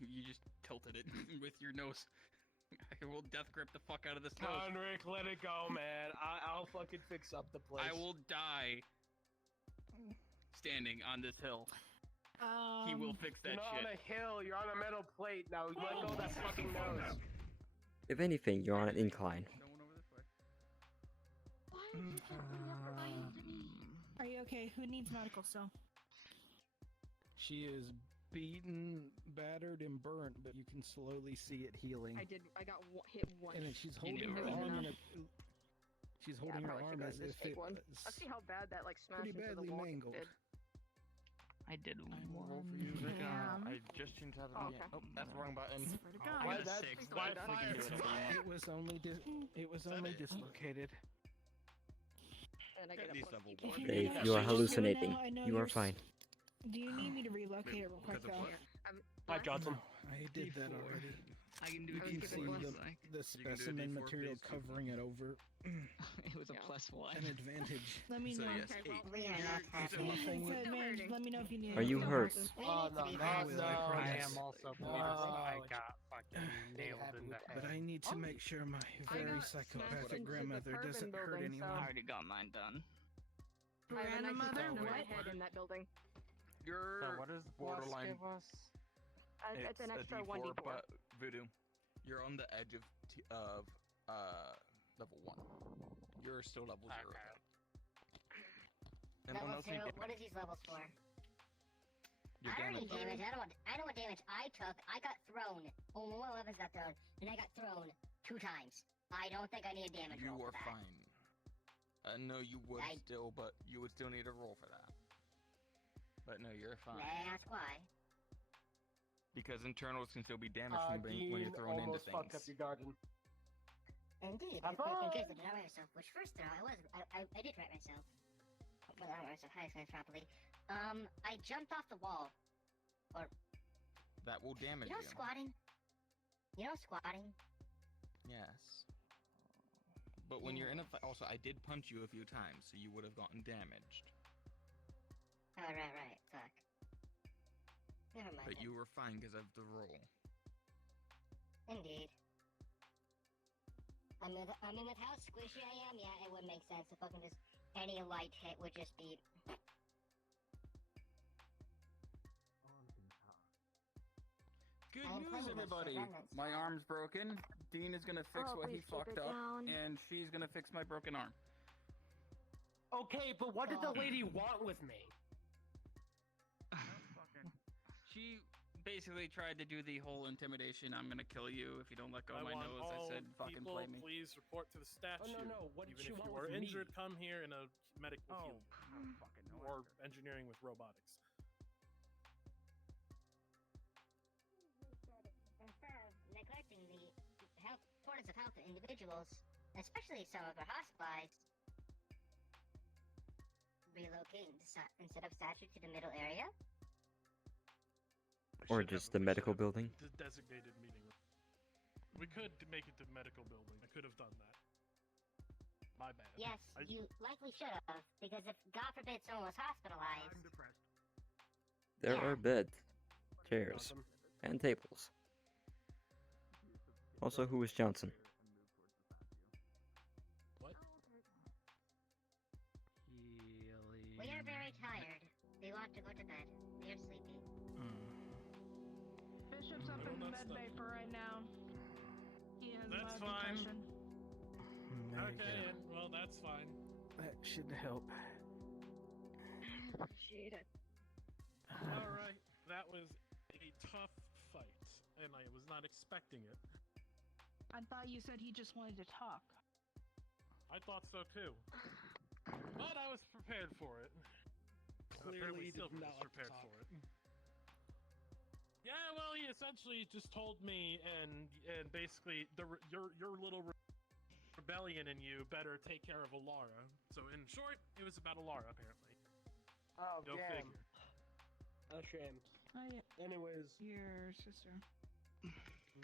You just tilted it with your nose. I will death grip the fuck out of this nose. Conric, let it go, man. I'll fucking fix up the place. I will die standing on this hill. He will fix that You're not shit. on a hill. You're on a metal plate. Now let go of that fucking nose. If anything, you're on an incline. Are you okay? Who needs medical still? She is beaten, battered, and burnt, but you can slowly see it healing. I got hit once. And then she's holding her arm in a. She's holding her arm as if it was Let's see how bad that like smashed pretty into the badly wall mangled. did. I did Roll for you, Vic. I just changed out of the. Oh, that's the wrong button. Why that? Why fire? It was only dislocated. And I get a plus. Dave, you are hallucinating. You are fine. Do you need me to relocate it real quick though? Hi, Johnson. I did that already. I can do You can see the specimen material covering it over. It was a +1. An advantage. Let me know. If anything, It's an advantage. Let me know if you need. Are you hurt? Oh, no, I am also bleeding. I got fucking nailed in the head. but I need to make sure my very psychopathic grandmother doesn't hurt I anyone. already got mine done. I have a nice Grandmother, on my what? head in that building. You're what does Bless borderline. give us? It's an a extra D4, 1d4. but Voodoo, you're on the edge of level 1. You're still level 0. And Level unless you 0, get what are these levels for? your I already damage, damage. I know what damage I took. I got thrown. Oh, what weapons got thrown? And I got thrown 2 times. I don't think I need a damage you roll are for that. fine. No, you would I- still, but you would still need a roll for that. But no, you're fine. May I ask why? Because internals can still be damaged from when you're Dean thrown into almost fucked up things. your garden. Indeed. Have In case I fun! did not write myself, which first throw I did write myself. Well, I don't write myself. How do I explain this properly? I jumped off the wall. Or That will damage you know you. squatting? You know squatting? Yes. But when you're in a fight, also I did punch you a few times, so you would have gotten damaged. Oh, right. Fuck. Never mind. But then. you were fine because of the roll. Indeed. I mean, with how squishy I am, yeah, it would make sense. If fucking just any light hit would just be. Good I'm news, playing with everybody! Surveillance My now. arm's broken. Dean is gonna fix Oh, what he please keep fucked it up, down. and she's gonna fix my broken arm. Okay, but what did the lady want with me? She basically tried to do the whole intimidation. I'm gonna kill you if you don't let go of my want nose. all I said, fucking people, play me. please report to the statue. no, what did Even she if want you are with me? injured, come here in a medical field. fucking Or engineering with robotics. Instead of neglecting the health, importance of health of individuals, especially some of our hospitalized, relocating instead of statue to the middle area. Or just the medical building. The designated meeting room. We could make it to medical building. I could have done that. My bad. Yes, you likely should have, because if God forbid someone was hospitalized, I'm depressed. There Yeah. are beds, chairs, and tables. Also, who is Johnson? What? we are very tired. We want to go to bed. We are sleepy. Bishop's up No, in that's medbay for right now. He has That's mild fine. concussion. Okay, well, that's fine. That should help. Cheated. Alright, that was a tough fight, and I was not expecting it. I thought you said he just wanted to talk. I thought so too. But I was prepared for it. Clearly Apparently he did Silver not was like to prepared talk. for it. Yeah, well, he essentially just told me, and basically, your little rebellion in you better take care of Alara. So in short, it was about Alara, apparently. Oh, Go damn. figure. A shame. Anyways, Anyways. your sister.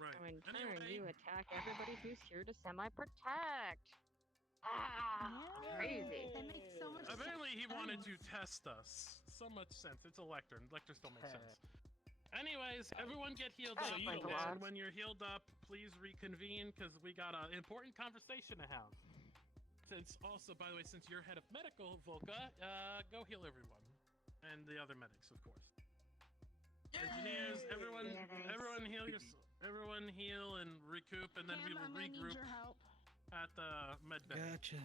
Right. So in turn, Anyway. you attack everybody who's here to semi-protect. Ah, crazy. That makes so much Apparently, he wanted to sense. test us. So much sense. It's a lectern. Lectors don't make sense. Anyways, everyone get healed up. And when you're healed up, please reconvene because we got an important conversation to have. Since also, by the way, since you're head of medical, Volka, go heal everyone, and the other medics, of course. Engineers, everyone heal everyone heal and recoup, and then we Cam, will I'm gonna need regroup your help. at the med bay. Gotcha.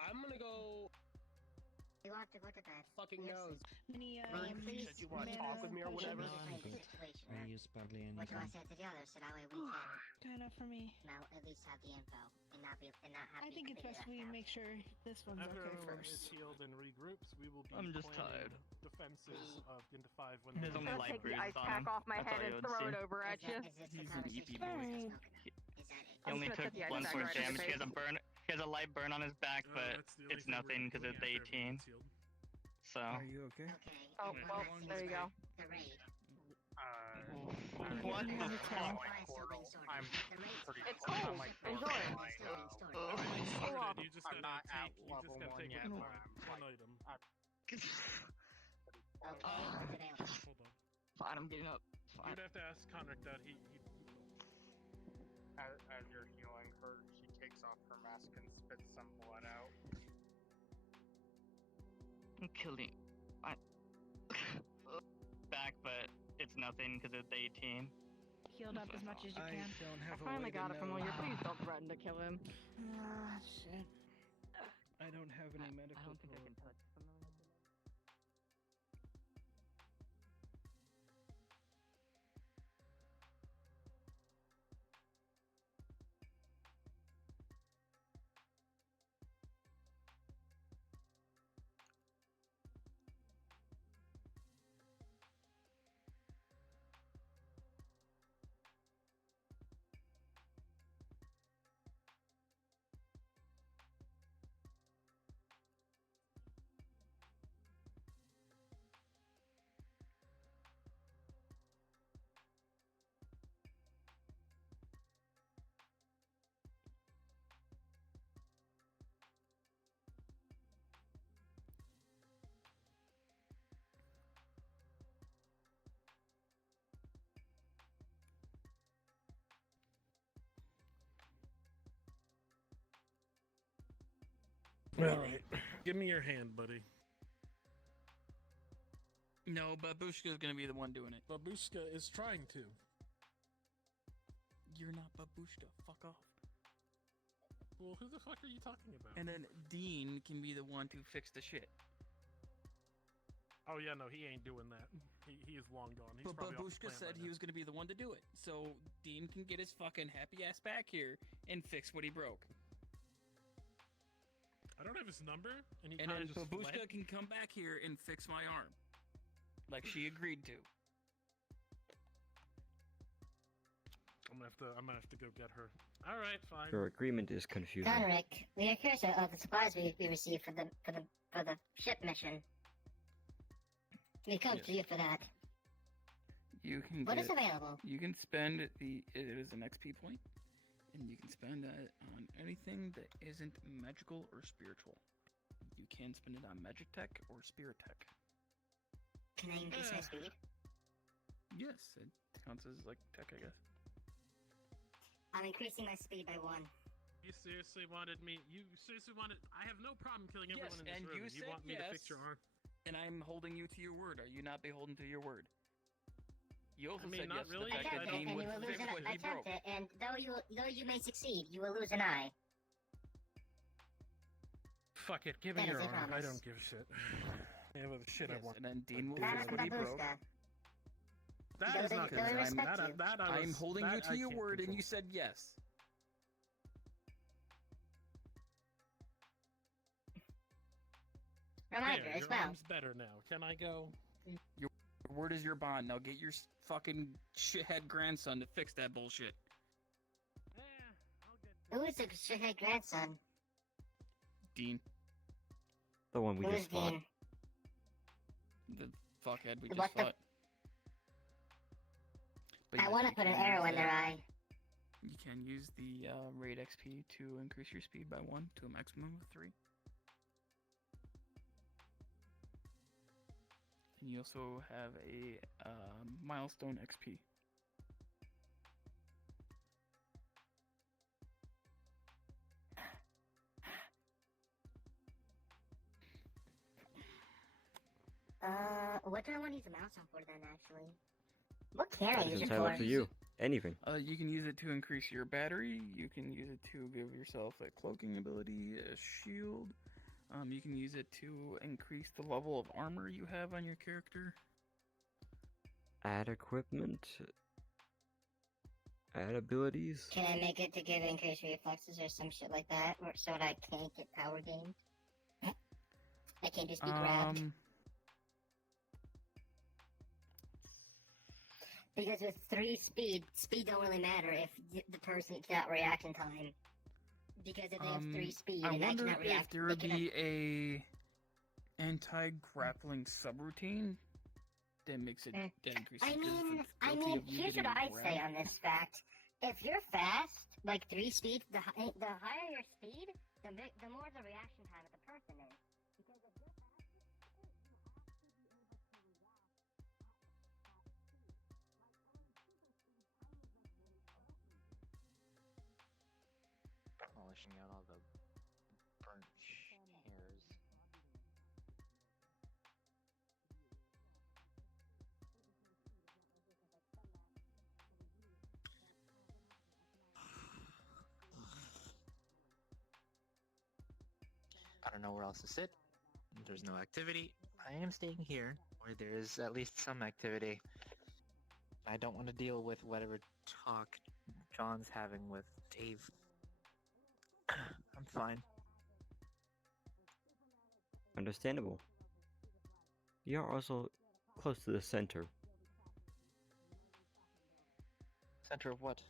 I'm gonna go. We want to go to bed. Fucking We are knows. sleepy. Many, You said you want to talk with me or whatever. Situation, I right? use barely What do I anything. say to the others so that way we can Good enough for me. now at least have the info and not have I to think be it's best completely we left out. make sure this one's After okay everyone is first. healed and regroups, we will be I'm just planning tired. defenses of into 5 when There's the only I'll light take the bruises ice on pack him. off my That's head all and you would throw see. it over at you. Is this the He's an EP conversation boy. we were Alright. smoking? Is that it? He only gonna took put the ice blunt pack force right in damage. his He has a face. burn. He has a light burn on his back, but that's the only it's thing we're nothing because doing it's the after everyone's 18. healed. So. Are you okay? Okay. Oh, and well, what there you go. The raid. What the The fuck? I'm The raid's pretty It's close. cold. I'm like Enjoy working it. on my, Everything's Oh, sorted. wow. You just I'm gotta not at take. You just level gotta one take yet, one, but I'm one like, item. Okay, what's available? Hold on. Fine, I'm getting up. Fine. You'd have to ask Conric that. He as you're healing her, she takes off her mask and spits some blood out. I'm killing. I back, but it's nothing because it's 18. Healed up as much as you I can. don't I have a finally way to got it from know. Lawyer. Please don't threaten to kill him. Ah, shit. I don't have any medical. I don't think I can touch someone. All right, give me your hand, buddy. No, Babushka's gonna be the one doing it. Babushka is trying to. You're not Babushka. Fuck off. Well, who the fuck are you talking about? And then Dean can be the one to fix the shit. Oh yeah, no, he ain't doing that. He is long gone. He's But probably off the Babushka planet said right he was gonna be the one to do it. So Dean can get his fucking happy ass back here and fix what he broke. I don't have his number, and he And kind then of just Babushka fled. can come back here and fix my arm. Like she agreed to. I'm gonna have to go get her. All right, fine. Your agreement is confusing. Conric, we are curious of the supplies we received for the ship mission. We come to you for that. You can What get, is available? You can spend it is an XP point, and you can spend that on anything that isn't magical or spiritual. You can spend it on magic tech or spirit tech. Can I increase my speed? Yes, it counts as like tech, I guess. I'm increasing my speed by 1. You seriously wanted me? You seriously wanted? I have no problem killing Yes, everyone in this and room. you said want me to fix yes. your arm? And I'm holding you to your word. Are you not beholden to your word? You also I mean, said not yes really, to the fact because that I Dean and would you will lose fix an what he broke. attempt, and though you may succeed, you will lose an eye. Fuck it, give me That is your a arm. I promise. don't give a shit. I have other shit I Yes, want. and then Dean will to fix do. what he broke. That is not Though good. I respect you. I'm holding you to your word, and control. you said yes. Reminder There, as your well. arm's better now. Can I go? Your word is your bond. Now get your fucking shithead grandson to fix that bullshit. Who is the shithead grandson? Dean, The one we Who is just fought. Dean? the fuckhead we What just the- fought. But I yeah, want to you put an can arrow use in their that. eye. You can use the raid XP to increase your speed by 1 to a maximum of 3. And you also have a milestone XP. What do I want to use a mouse on for then, actually? What can I That use is it entirely for? up to you. Anything. You can use it to increase your battery. You can use it to give yourself a cloaking ability, a shield. You can use it to increase the level of armor you have on your character. Add equipment. Add abilities. Can I make it to give increased reflexes or some shit like that, or so that I can't get power gained? I can't just be grabbed. Because with 3 speed don't really matter if the person cannot react in time. Because if they have 3 speed I and I wonder cannot if react, there they would cannot... be a anti-grappling subroutine that makes it that increases I the mean, difficulty of you here's what getting I say grabbed. on this fact. If you're fast, like 3 speed, the higher your speed, the more the reaction time of the person is. Because if you're fast, Polishing out all the burnt hairs. or nowhere else to sit, there's no activity, I am staying here where there's at least some activity. I don't want to deal with whatever talk John's having with Dave. I'm fine. Understandable. You are also close to the center. Center of what?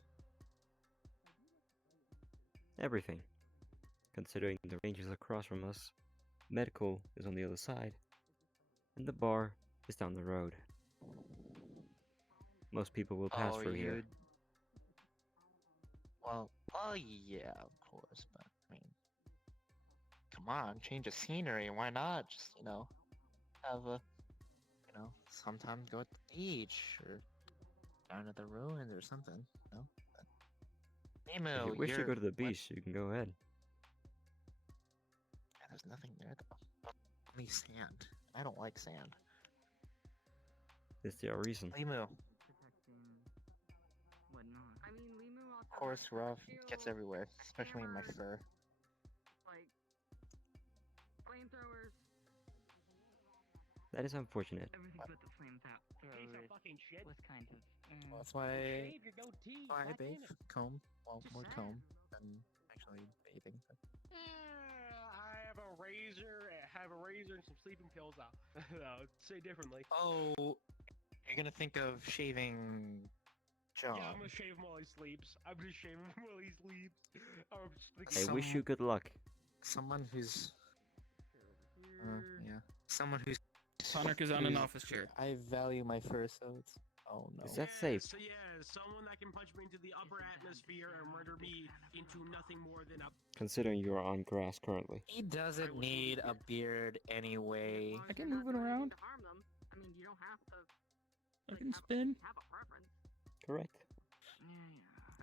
Everything. Considering the range is across from us, medical is on the other side, and the bar is down the road. Most people will pass through here. Well, yeah, of course, but I mean, come on, change of scenery. Why not? Just have a, sometimes go at the beach or down at the ruins or something. No. Nemo, If you wish to go to the beach, you can go ahead. Yeah, there's nothing there though. Only sand. I don't like sand. Is there a reason? Limu. Whatnot. I mean, Limu also Of course, has rough shield, gets everywhere, especially in my hammers, fur. like flamethrowers. That is unfortunate. Everything but the flames out. Was kind of. Well, that's why Shave your goatee. I God bathe, damn it. comb, well, Just more saying. comb than actually bathing. But I have a razor. I have a razor and some sleeping pills out. No, say differently. oh, you're gonna think of shaving John. Yeah, I'm gonna shave him while he sleeps. I'm gonna shave him while he sleeps. I'm just like, I wish you good luck. Someone who's, yeah, someone who's. Sonic is on an office chair. I value my fur, so it's. Oh no. Is that safe? So yeah, someone that can punch me into the upper atmosphere and murder me into nothing more than a. Considering you are on grass currently. He doesn't need a beard anyway. I can move it around. To harm them. I mean, you don't have to I can spin. have a preference. Correct.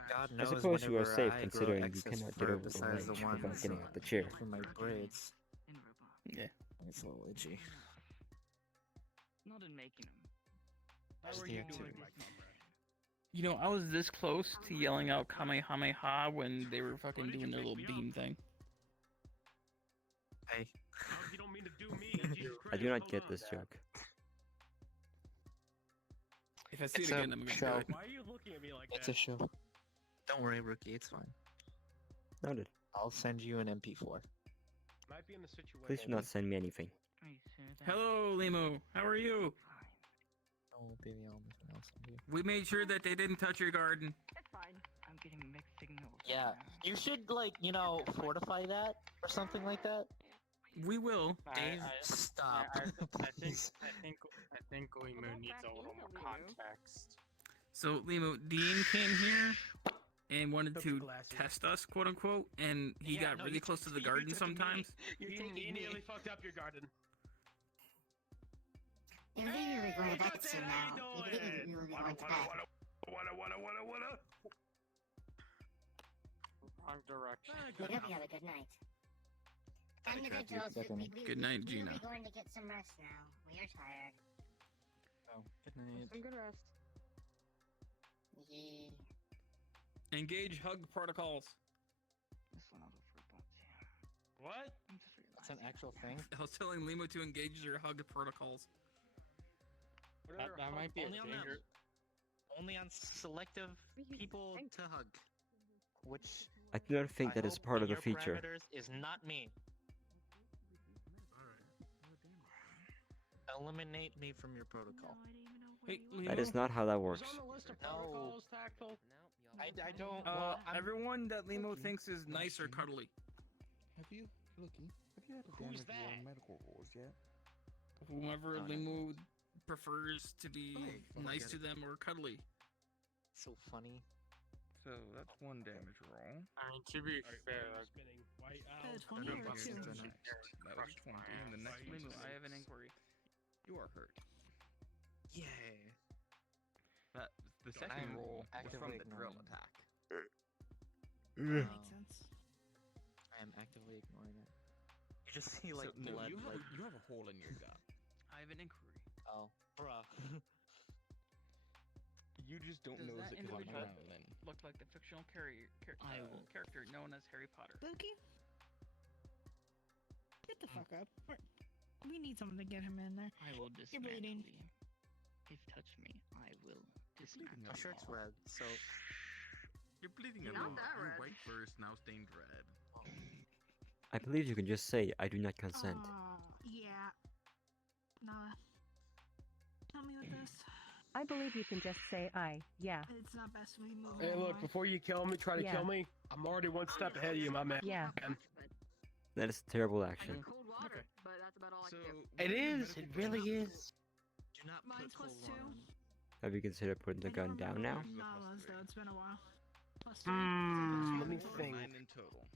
God I knows suppose you are whenever safe I considering grow you excess cannot fur get over the besides range the without ones getting out the chair. for my braids. Yeah. It's a little itchy. Not in making them. How are the you activity. doing, my comrade? You know, I was this close to yelling out Kamehameha when they were fucking doing their little beam thing. Hey. Oh, you don't mean to do me. Jesus I Christ, do not hold get on. this joke. If I see It's it a again, I'm gonna show. do it. Why are you looking at me like It's that? a show. Don't worry, rookie. It's fine. Noted. I'll send you an MP4. Might be in a situation. Please do not send me anything. Are you sure that? Hello, Limu. How are you? Oh, baby, I'll send you. We made sure that they didn't touch your garden. It's fine. I'm getting mixed signals. Yeah, you should fortify that or something like that. We will. Dave, stop. I Please. think Limu needs a little more context. So, Limu, Dean came here and wanted to test us, quote unquote, and he got really close to the garden sometimes. He nearly fucked up your garden. You're literally going to bed Hey, soon how now. you You're doing? literally going to bed. What? Wrong direction. We hope you have a good night. Individuals, Good night, we will Gina. be going to get some rest now. We are tired. Oh, good night. Some good rest. Yeah. Engage hug protocols. This one I'll do for a bunch, yeah. What? I'm just That's an actual thing. I was telling Limu to engage their hug protocols. That might be a Only on them. danger. Only on selective people to hug. Which I do not think I that is hope part of in the your feature. parameters is not me. Eliminate me from your protocol. Hey, That is not how that works. It's on the list of No. protocols, Tactful. I don't. Everyone that Limu thinks is nice or cuddly. Have you, Looky, have you had a Who's damage your that? medical rolls yet? Whomever Oh, no. Limu prefers to be Oh, nice forget to them or cuddly. So funny. So that's one damage roll. I mean, to be Alright, fair, I'm spinning. White owl. Good, 20 or two? That was 20, and the next Limu, I have an inquiry. You are hurt. Yay. That the I second am roll was from actively the drill ignoring. attack. Um, Makes sense. I am actively ignoring it. You just see like no, blood. you have, like, you have a hole in your gut. I have an inquiry. oh, bruh. You just don't Does know that it because I'm individual around. look like the fictional character known as Harry Potter? Pookie? Shut the fuck up. We need someone to get him in there. I will You're bleeding. dismantle you. If you touch me, I will dismantle I'm sure it's you. red, so You're bleeding a Not little. that Your red. white first, now stained red. I believe you can just say, I do not consent. Yeah. Nah. Help me with this. I believe you can just say yeah. It's not best we move. Hey, look, before you kill me, try to Yeah. kill me, I'm already one step ahead of you, my man. Yeah. That is terrible action. Cold water, but that's about all I can do. It is. It really is. do not Mine's put plus cold 2. water on. Have you considered putting the gun down now? Not us though. It's been a while. Plus 3. Let me think. 9 in total.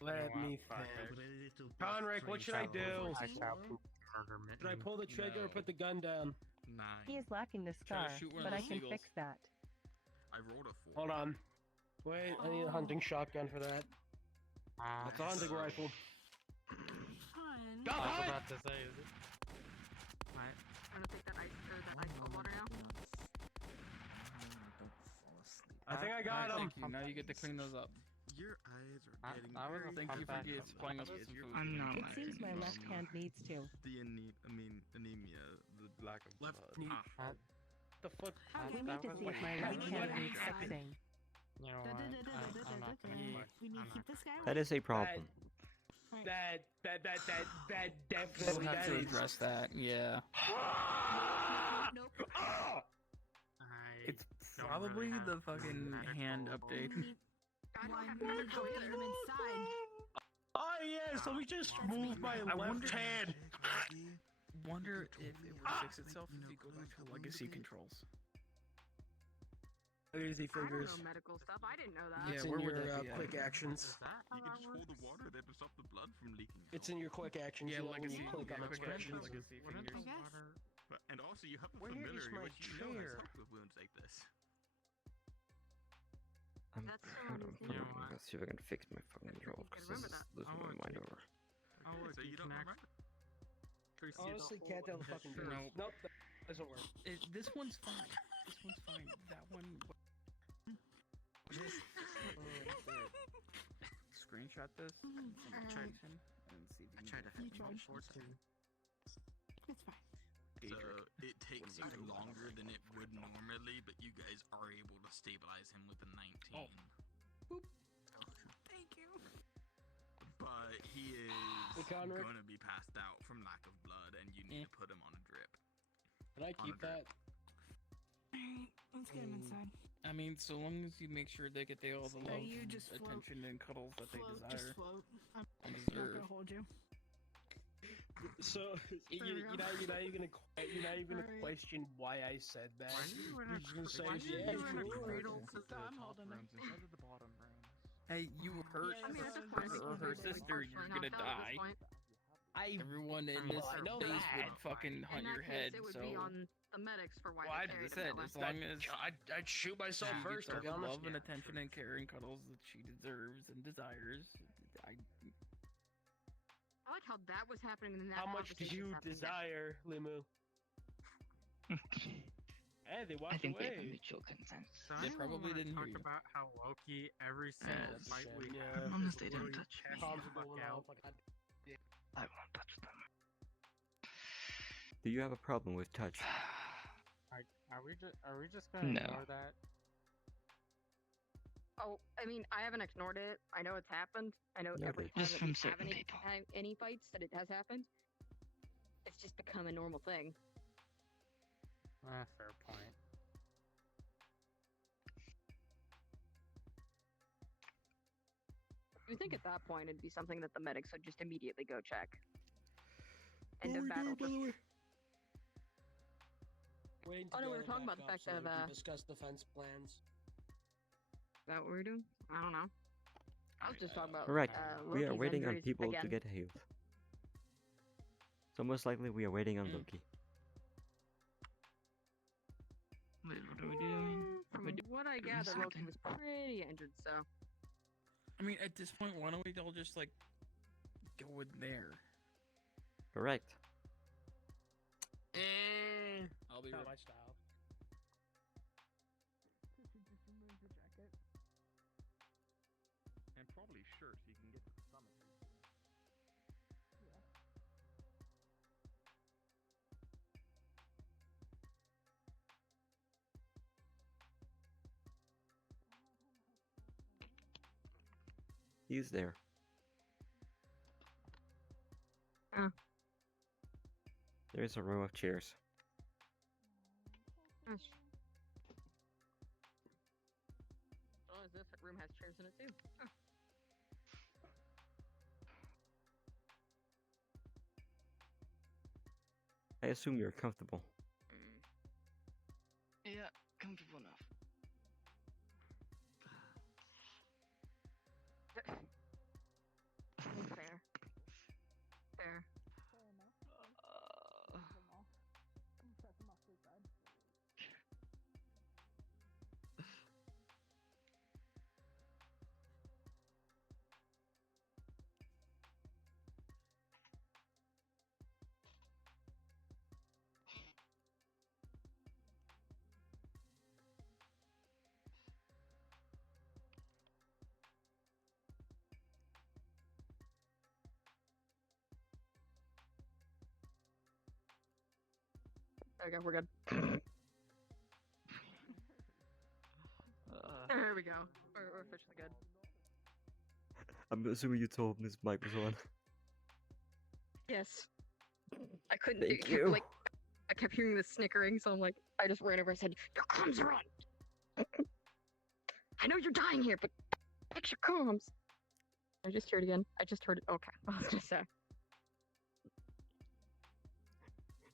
Let me think. Conrick, what should I do? I shall poop murder Should I pull the trigger or put the gun down? 9. He is lacking the Try scar, to shoot one of but I those can seagulls. fix that. I rolled a 4. Hold on. Wait, I need a hunting shotgun for that. That's a hunting rifle. Fun. Go I was ahead! about to say, is it? I'm gonna take that ice cold water now. I think I got him. Thank you. Now you get to clean those up. Your eyes are getting I was a Thank you for fun fact. supplying us with some food. I'm not It lying. seems my left hand needs to. The anemia, the lack of Left blood. knee. Ah, The fuck? We need to see if my right hand needs fixing. You know what? I'm not gonna We need to keep this guy That is a problem. That We'll definitely have to address that. Yeah. Nope. It's don't probably really have the fucking medical hand update. Why we need to get him inside? Oh yeah, so we just moved my I left wonder- hand. Wonder if it would fix itself if you go back to legacy controls. Easy I don't fingers. know medical stuff. I didn't know that. It's Yeah, in where would your that be at? quick actions. You can just hold the water there to stop the blood from leaking. It's in your quick actions. Yeah, you know, when legacy. you click on quick actions, expressions. legacy What fingers. is the water? But, and also, you have a Where is familiar, my which you know has chair? helped with wounds like this. I'm That's so kind of amazing. You know let's see if I can fix my fucking control because this is losing my mind over. Oh, look, So you you don't can remember? actually see Honestly, the can't tell whole the fucking history. difference. Nope, that doesn't work. This one's fine. This one's fine. That one. Screenshot this. Information and see if I you tried to can You tried. It's fine. So it takes you longer than it would normally, but you guys are able to stabilize him with a 19. Thank you. But he is Hey, Conrick. gonna be passed out from lack of blood, and you need to put him on a drip. Can I keep that? Alright, let's get him inside. I mean, so long as you make sure they get all the So love, you just float. attention, and cuddles that they Float, desire just float. I'm and not deserve. gonna hold you. So you're not even gonna Alright. question why I said that. Why are you in You're a just gonna say, why are you yeah, in a sure. cradle to So I'm holding him. instead of the bottom room? Hey, you hurt Yeah, I mean, at her this point, I think or we're her pretty sister, partially you're knocked gonna out at die. this point. Everyone in Well, this I know space that. would fucking hunt In that your case, head. it would So, be on the medics for why Well, they I as I carried said, him that as way. long as I'd shoot myself she first. gets I'll be the honest. love and attention and care and cuddles that she deserves and desires, I like how that was happening and then that How much do conversation's you happening. desire, Limu? Hey, they I walked think we have a away. mutual consent. So They anyone probably wanna didn't hear talk you. about how Loki every single that's a fight shame, we yeah. have Long is as they didn't literally touch me. pissed Bombs the are fuck going out. off. Like I won't touch them. Do you have a problem with touch? Are we just gonna No. ignore that? Oh, I mean, I haven't ignored it. I know it's happened. I know every Noted. time Just that from we have certain any, people. any fights that it has happened, it's just become a normal thing. Fair point. You think at that point it'd be something that the medics would just immediately go check. End of battle. Waiting Oh, to no, we gather were talking back about the up fact so of, we can discuss defense plans. Is that what we're doing? I don't know. I was just talking about Correct. We are Loki's waiting on injuries people again. to get healed. So most likely we are waiting on Loki. Wait, what are we doing? From We're what I doing gather, Loki something. was pretty injured, so. I mean, at this point, why don't we all just like go in there? Correct. I'll be Not right. my style. And probably shirts so you can get to the summit. He's there. Oh. There's a row of chairs. Nice. Oh, this room has chairs in it too. Huh. I assume you're comfortable. Yeah, comfortable enough. Fair. Fair. There we go, we're good. There we go. We're officially good. I'm assuming you told him his mic was on. Yes. I couldn't. Thank it kept, you. Like, I kept hearing the snickering, so I'm like, I just ran over and said, "Your comms are on." I know you're dying here, but fix your comms. I just heard it again. I just heard it. Okay, I was gonna say.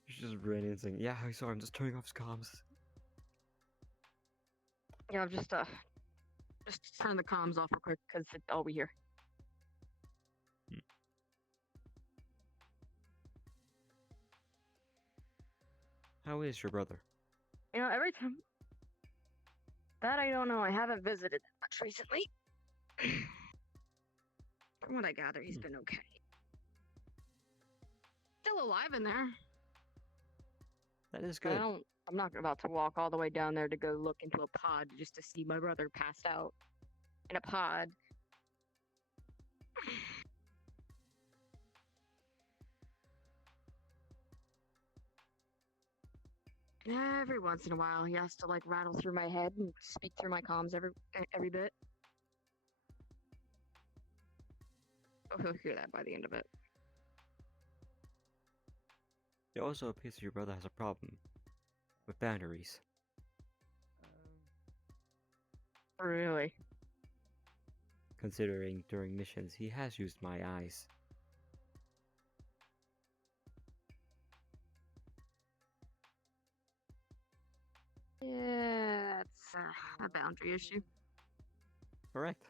You just ran in saying, "Yeah, sorry, I'm just turning off his comms." Yeah, I'm just turn the comms off real quick because it's all we hear. How is your brother? You know, every time. That I don't know. I haven't visited that much recently. From what I gather, he's been okay. Still alive in there. That is But good. I'm not about to walk all the way down there to go look into a pod just to see my brother passed out in a pod. Every once in a while, he has to like rattle through my head and speak through my comms every bit. Oh, he'll hear that by the end of it. It also appears your brother has a problem with boundaries. Really? Considering during missions he has used my eyes. Yeah, that's a boundary issue. Correct.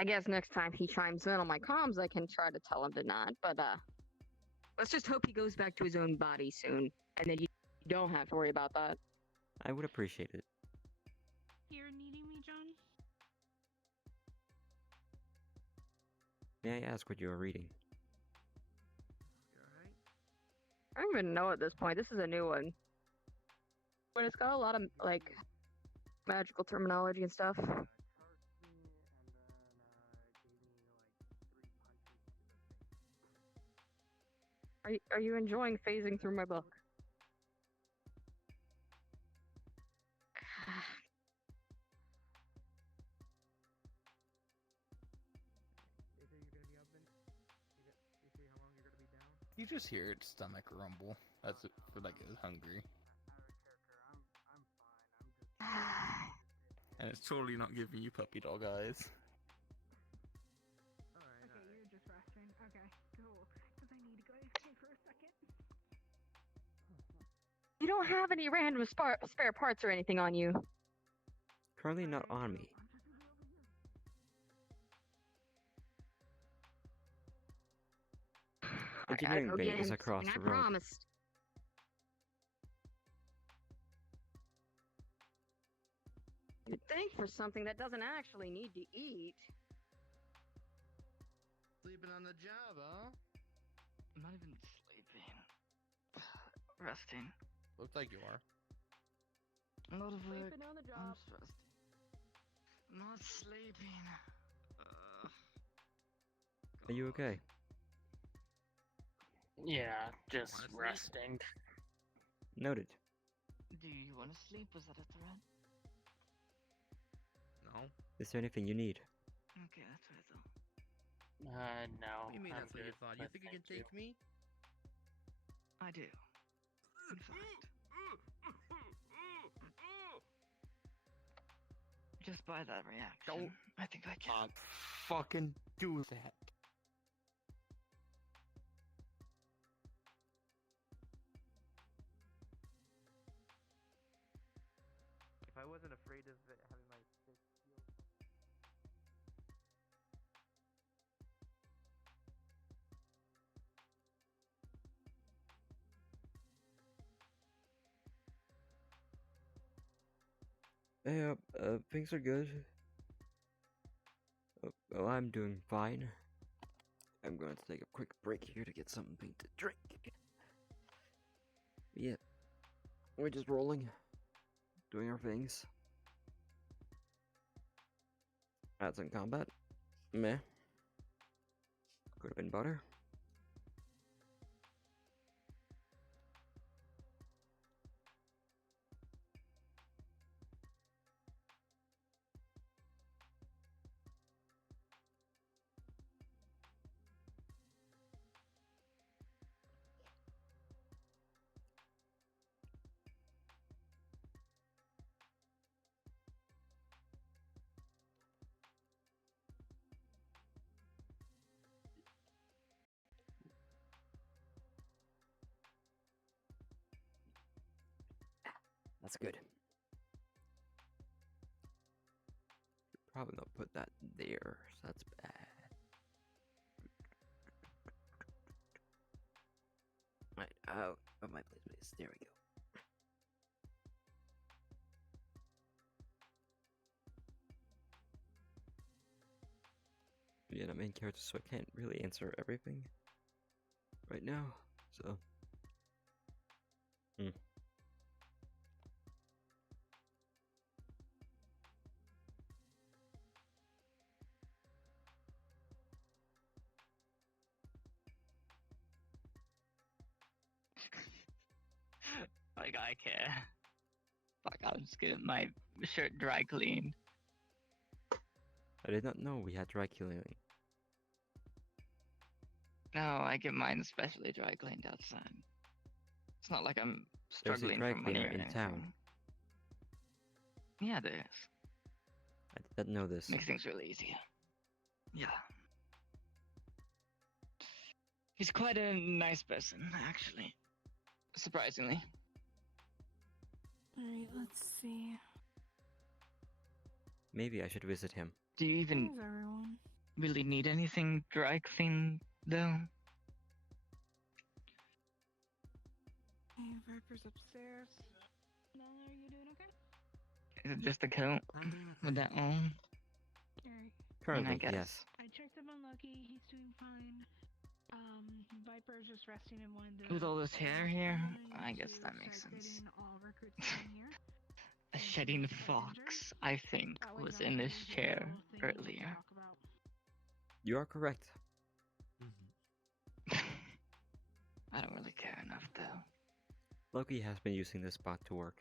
I guess next time he chimes in on my comms, I can try to tell him to not. But let's just hope he goes back to his own body soon, and then you don't have to worry about that. I would appreciate it. You're needing me, John? May I ask what you are reading? I don't even know at this point. This is a new one, but it's got a lot of like magical terminology and stuff. Are you enjoying phasing through my book? You just hear its stomach rumble. That's it for like it's hungry. And it's totally not giving you puppy dog eyes. Okay, you're just resting. Okay, cool. Because I need to go AFK for a second. You don't have any random spare parts or anything on you. Currently not on me. Engineering bay is across the road. I promised. You'd think for something that doesn't actually need to eat. Sleeping on the job, huh? I'm not even sleeping. Resting. Looks like you are. Not of work. Sleeping on the job. I'm just resting. Not sleeping. Are you okay? Yeah, just resting. Noted. Do you want to sleep? Was that a threat? No. Is there anything you need? Okay, that's what I thought. No. What do you mean I'm that's what you good, thought? You but think you can thank take me? I do. In fact. Just by that reaction, Don't I think I can. Fucking do that. If I wasn't afraid of it having my fist healed. Hey, things are good. Oh, I'm doing fine. I'm going to take a quick break here to get something to drink. Yeah, we're just rolling, doing our things. Had some combat. Meh. Could have been better. That's good. Probably not put that there, so that's bad. Right, out of my place, please. There we go. Yeah, I'm main character, so I can't really answer everything right now, so. Like I care. Fuck, I'll just get my shirt dry cleaned. I did not know we had dry cleaning. No, I get mine specially dry cleaned outside. It's not like I'm There's a struggling dry for money cleaner or in anything. town. Yeah, there is. I did not know this. Makes things really easier. Yeah. He's quite a nice person, actually. Surprisingly. Alright, let's see. Maybe I should visit him. Do you even Where's everyone? really need anything dry cleaned, though? Hey, Viper's upstairs. Nala, are you doing okay? Is it just a coat? With that on? Alright. Currently, I guess. yes. I checked up on Lucky. He's doing fine. Viper's just resting in one of the. With all this hair here? I'm I going guess to that makes start sense. getting all recruits in here. A shedding fox, I think, That way was Dr. in this Who's chair got a little thing to earlier. talk about. You are correct. I don't really care enough, though. Loki has been using this bot to work.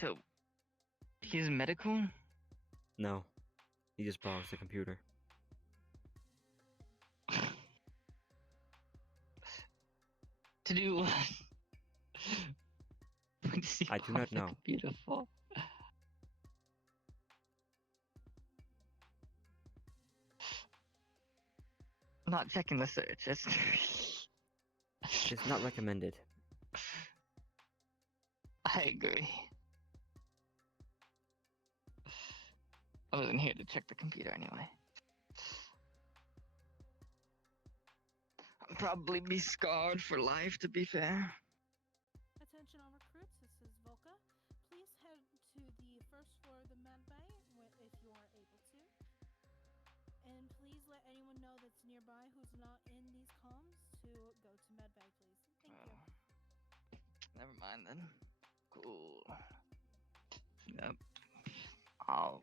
So, he's medical? No, he just borrows the computer. To do what? What does he I do want not the know. computer for? Not checking the search. It's It's not recommended. I agree. I wasn't here to check the computer anyway. I'll probably be scarred for life, to be fair. Attention all recruits, this is Volka. Please head to the first floor of the med bay if you are able to. And please let anyone know that's nearby who's not in these comms to go to med bay, please. Thank you. Never mind then. Cool. Yep. I'll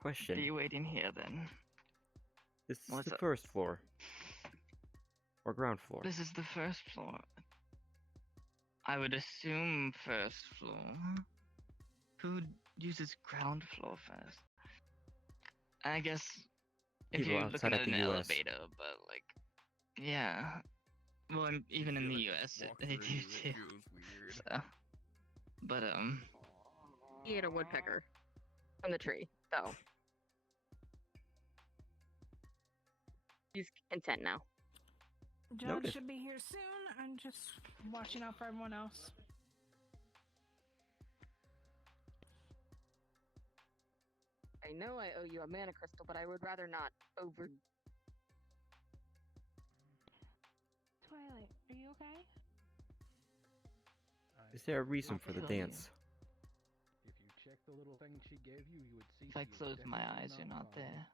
Question. be waiting here then. This is What's the up? first floor. Or ground floor. This is the first floor. I would assume first floor. Who uses ground floor first? I guess if People you're outside looking at of an the US. elevator, but like, yeah. Well, even in the US, they do too. So, but He ate a woodpecker from the tree, so he's content now. Judge Noted. should be here soon. I'm just watching out for everyone else. I know I owe you a mana crystal, but I would rather not over. Twilight, are you okay? Is there a reason for the feel you. dance? If you check the little thing she gave you, you would see. if I she is close my definitely eyes, you're not following. there.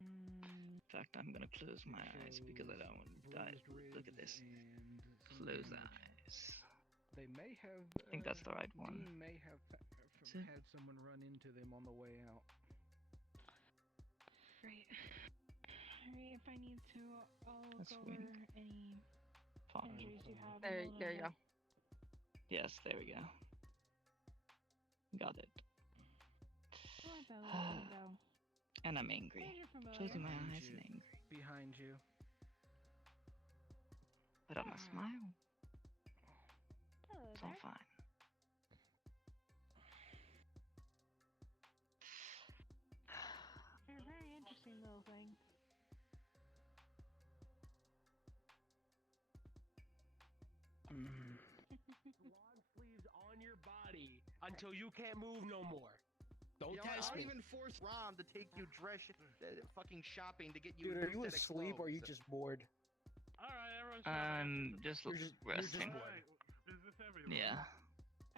In fact, I'm gonna close my eyes because I don't want to die. Look at this. Close eyes. They may have. I think that's the right one. Dean may have had someone run into them on the way out. Great. Alright, if I need to, I'll That's go weak. over any Fine. injuries you have. There you go. Yes, there we go. Got it. Oh, I bet let me go. And I'm angry. There's your familiar. Closing my Behind eyes you. and angry. Behind you. But I'm a smile. Hello It's all there. fine. You're a very interesting little thing. Long sleeves on your body until you can't move no more. Don't You know, test I'll me. even force Rom to take you fucking shopping to get you. Dude, are you aesthetic asleep or are you clothes. just bored? Alright, everyone's Just You're just resting. bored. Is this everyone? Yeah.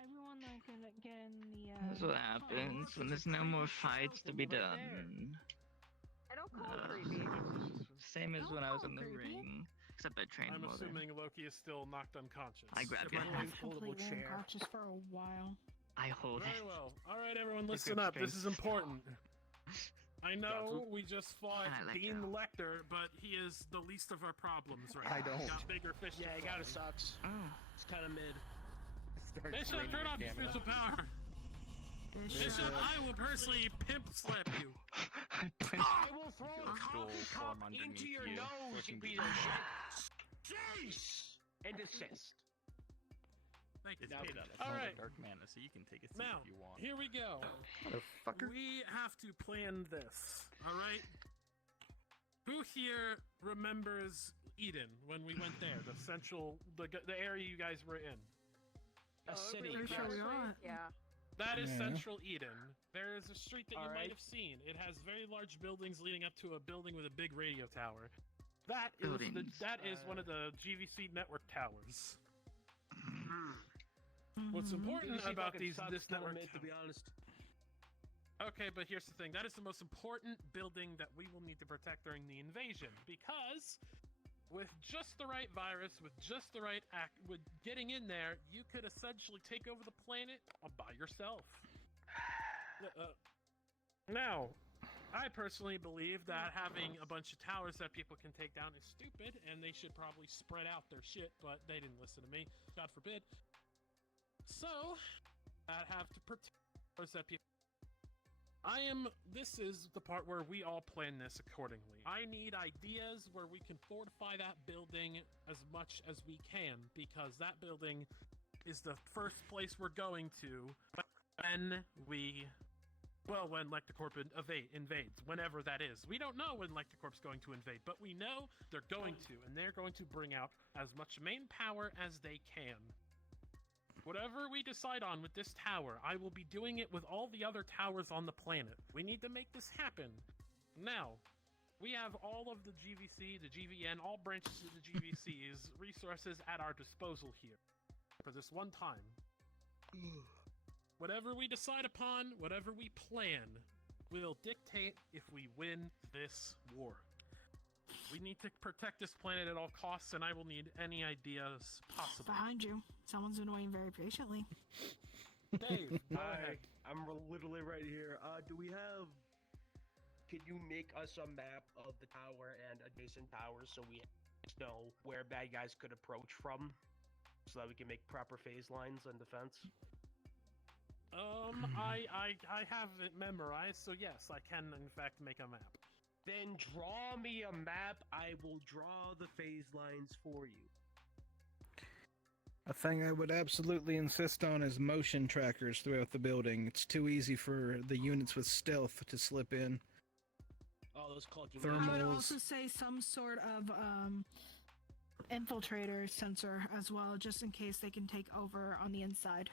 Everyone that can get in the. That's what happens when there's no more fights to be done. I don't call it creepy. Same as when I was in the ring, except I trained I'm more than. assuming Loki is still knocked unconscious. I grabbed Sit your my hand. legs pullable Completely chair. unconscious for a while. I hold Very it. well. Alright, everyone, If listen you're up. This is strength. important. I know we just fought And I let Dean go. Lecter, but he is the least of our problems right I now. don't. We got bigger fish to Yeah, he kind of fry. sucks. Oh. It's kind of mid. Bishop, turn off your spiritual power. Bishop, I will personally pimp slap you. I will throw a Stool coffee from cup underneath into your you, nose, you pushing piece the- of shit. Cease and desist. Thank you. It's made out of All right. dark mana, so you can take a seat Now, if you want. here we go. Motherfucker. We have to plan this, alright? Who here remembers Eden when we went there? The central, the area you guys were in? A city. Pretty sure we are. Yeah. That is Yeah. Central Eden. There is a street that you might Alright. have seen. It has very large buildings leading up to a building with a big radio tower. That is Buildings. one of the GVC network towers. Mm-hmm. What's important GVC about fucking sucks this kinda network mid, to be honest. Okay, but here's the thing. That is the most important building that we will need to protect during the invasion, because with just the right virus, with just the right with getting in there, you could essentially take over the planet by yourself. Now, I personally believe that having a bunch of towers that people can take down is stupid, and they should probably spread out their shit, but they didn't listen to me. God forbid. So, I have to protect towers that people... This is the part where we all plan this accordingly. I need ideas where we can fortify that building as much as we can, because that building is the first place we're going to when Lectocorp invades, whenever that is. We don't know when Lectocorp's going to invade, but we know they're going to, and they're going to bring out as much main power as they can. Whatever we decide on with this tower, I will be doing it with all the other towers on the planet. We need to make this happen. Now, we have all of the GVC, the GVN, all branches of the GVC's resources at our disposal here for this one time. Whatever we decide upon, whatever we plan, will dictate if we win this war. We need to protect this planet at all costs, and I will need any ideas possible. Behind you. Someone's been waiting very patiently. Dave, go ahead. I'm literally right here. Do we have... Could you make us a map of the tower and adjacent towers so we know where bad guys could approach from, so that we can make proper phase lines and defense? I have it memorized, so yes, I can in fact make a map. Then draw me a map. I will draw the phase lines for you. A thing I would absolutely insist on is motion trackers throughout the building. It's too easy for the units with stealth to slip in. Oh, those clunky Thermals. I would also say some sort of infiltrator sensor as well, just in case they can take over on the inside.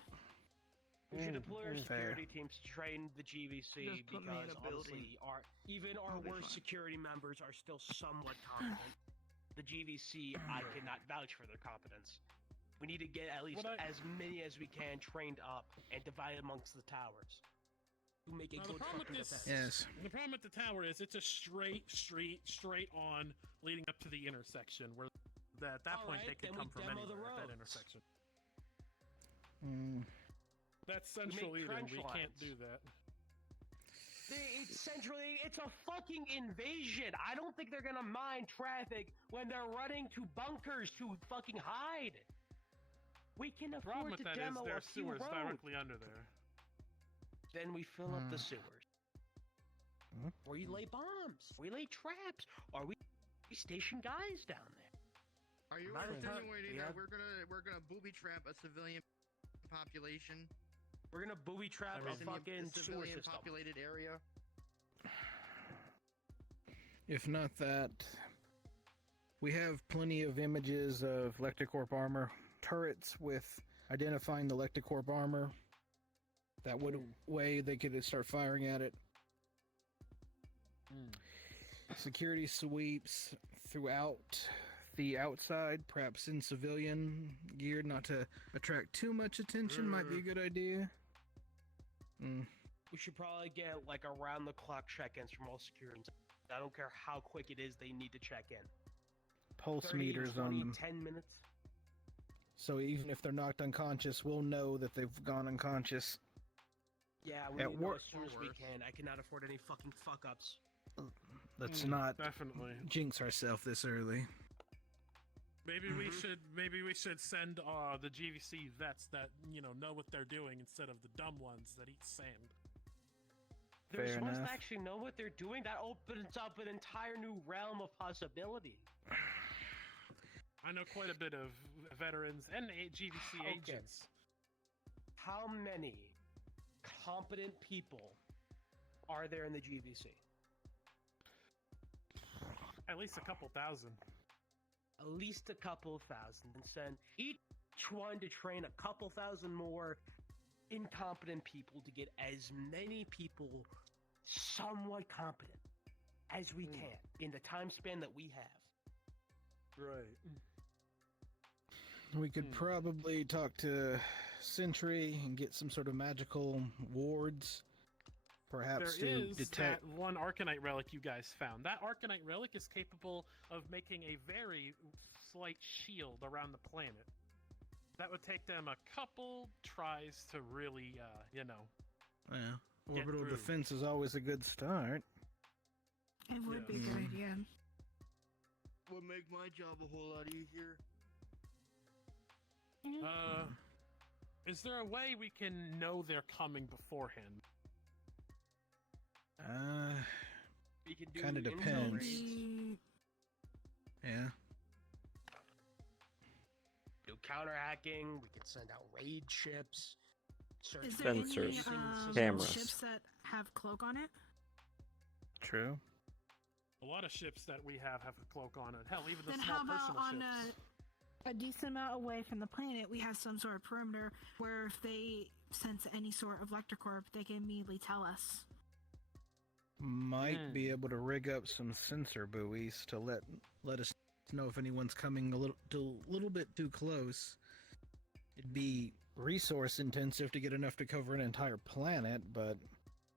We should deploy our fair. security teams to train the GVC Just put me in because a building. honestly, even our I'll be worst fine. security members are still somewhat competent. The GVC, I cannot vouch for their competence. We need to get at least as many as we can trained up and divide amongst the towers to make a Now, the good problem with fucking this, defense. Yes. the problem with the tower is it's a straight street, straight on, leading up to the intersection. Where at that point Alright, they could then come we from demo the anywhere at that roads. intersection. Mm. That's We central make Eden. trench We can't lines. do that. It's centrally. It's a fucking invasion. I don't think they're gonna mind traffic when they're running to bunkers to fucking hide. We can The problem afford with to that is demo their a few sewers roads. directly under there. Then we fill up the Hmm. sewers. Hmm. Or we lay bombs. We lay traps. Or we station guys down there. Are you By the time- insinuating yeah. that we're gonna booby trap a civilian population? We're gonna booby trap a in the fucking sewer civilian system. populated area? If not that, we have plenty of images of Lecticorp armor turrets with identifying the Lecticorp armor. That would way they could start firing at it. Security sweeps throughout the outside, perhaps in civilian gear, not to attract too much attention, might be a good idea. We should probably get like around the clock check-ins from all security. I don't care how quick it is, they need to check in. Pulse 30, meters 20, on them. 10 minutes. So even if they're knocked unconscious, we'll know that they've gone unconscious. Yeah, we At need to know work- as soon as we can. I cannot afford any fucking fuck-ups. Let's not Definitely. jinx ourselves this early. Maybe we should send the GVC vets that know what they're doing instead of the dumb ones that eat sand. They're Fair supposed enough. to actually know what they're doing. That opens up an entire new realm of possibility. I know quite a bit of veterans and GVC Okay. agents. How many competent people are there in the GVC? At least a couple thousand. At least a couple thousand, and send each one to train a couple thousand more incompetent people to get as many people somewhat competent as we can in the time span that we have. Right. We could probably talk to Sentry and get some sort of magical wards, perhaps There to is detect. that one Arcanite relic you guys found. That Arcanite relic is capable of making a very slight shield around the planet. That would take them a couple tries to really, Yeah, Get orbital through. defense is always a good start. It would be a good idea. Would make my job a whole lot easier. Is there a way we can know they're coming beforehand? We can do Kind of intel depends. raids, Yeah. do counter hacking. We could send out raid ships. Search Is there Sensors, any cameras. ships that have cloak on it? True. A lot of ships that we have a cloak on it. Hell, even the Then small how about personal on ships. a decent amount away from the planet, we have some sort of perimeter where if they sense any sort of Lectrocorp, they can immediately tell us. Might be able to rig up some sensor buoys to let us know if anyone's coming a little bit too close. It'd be resource intensive to get enough to cover an entire planet, but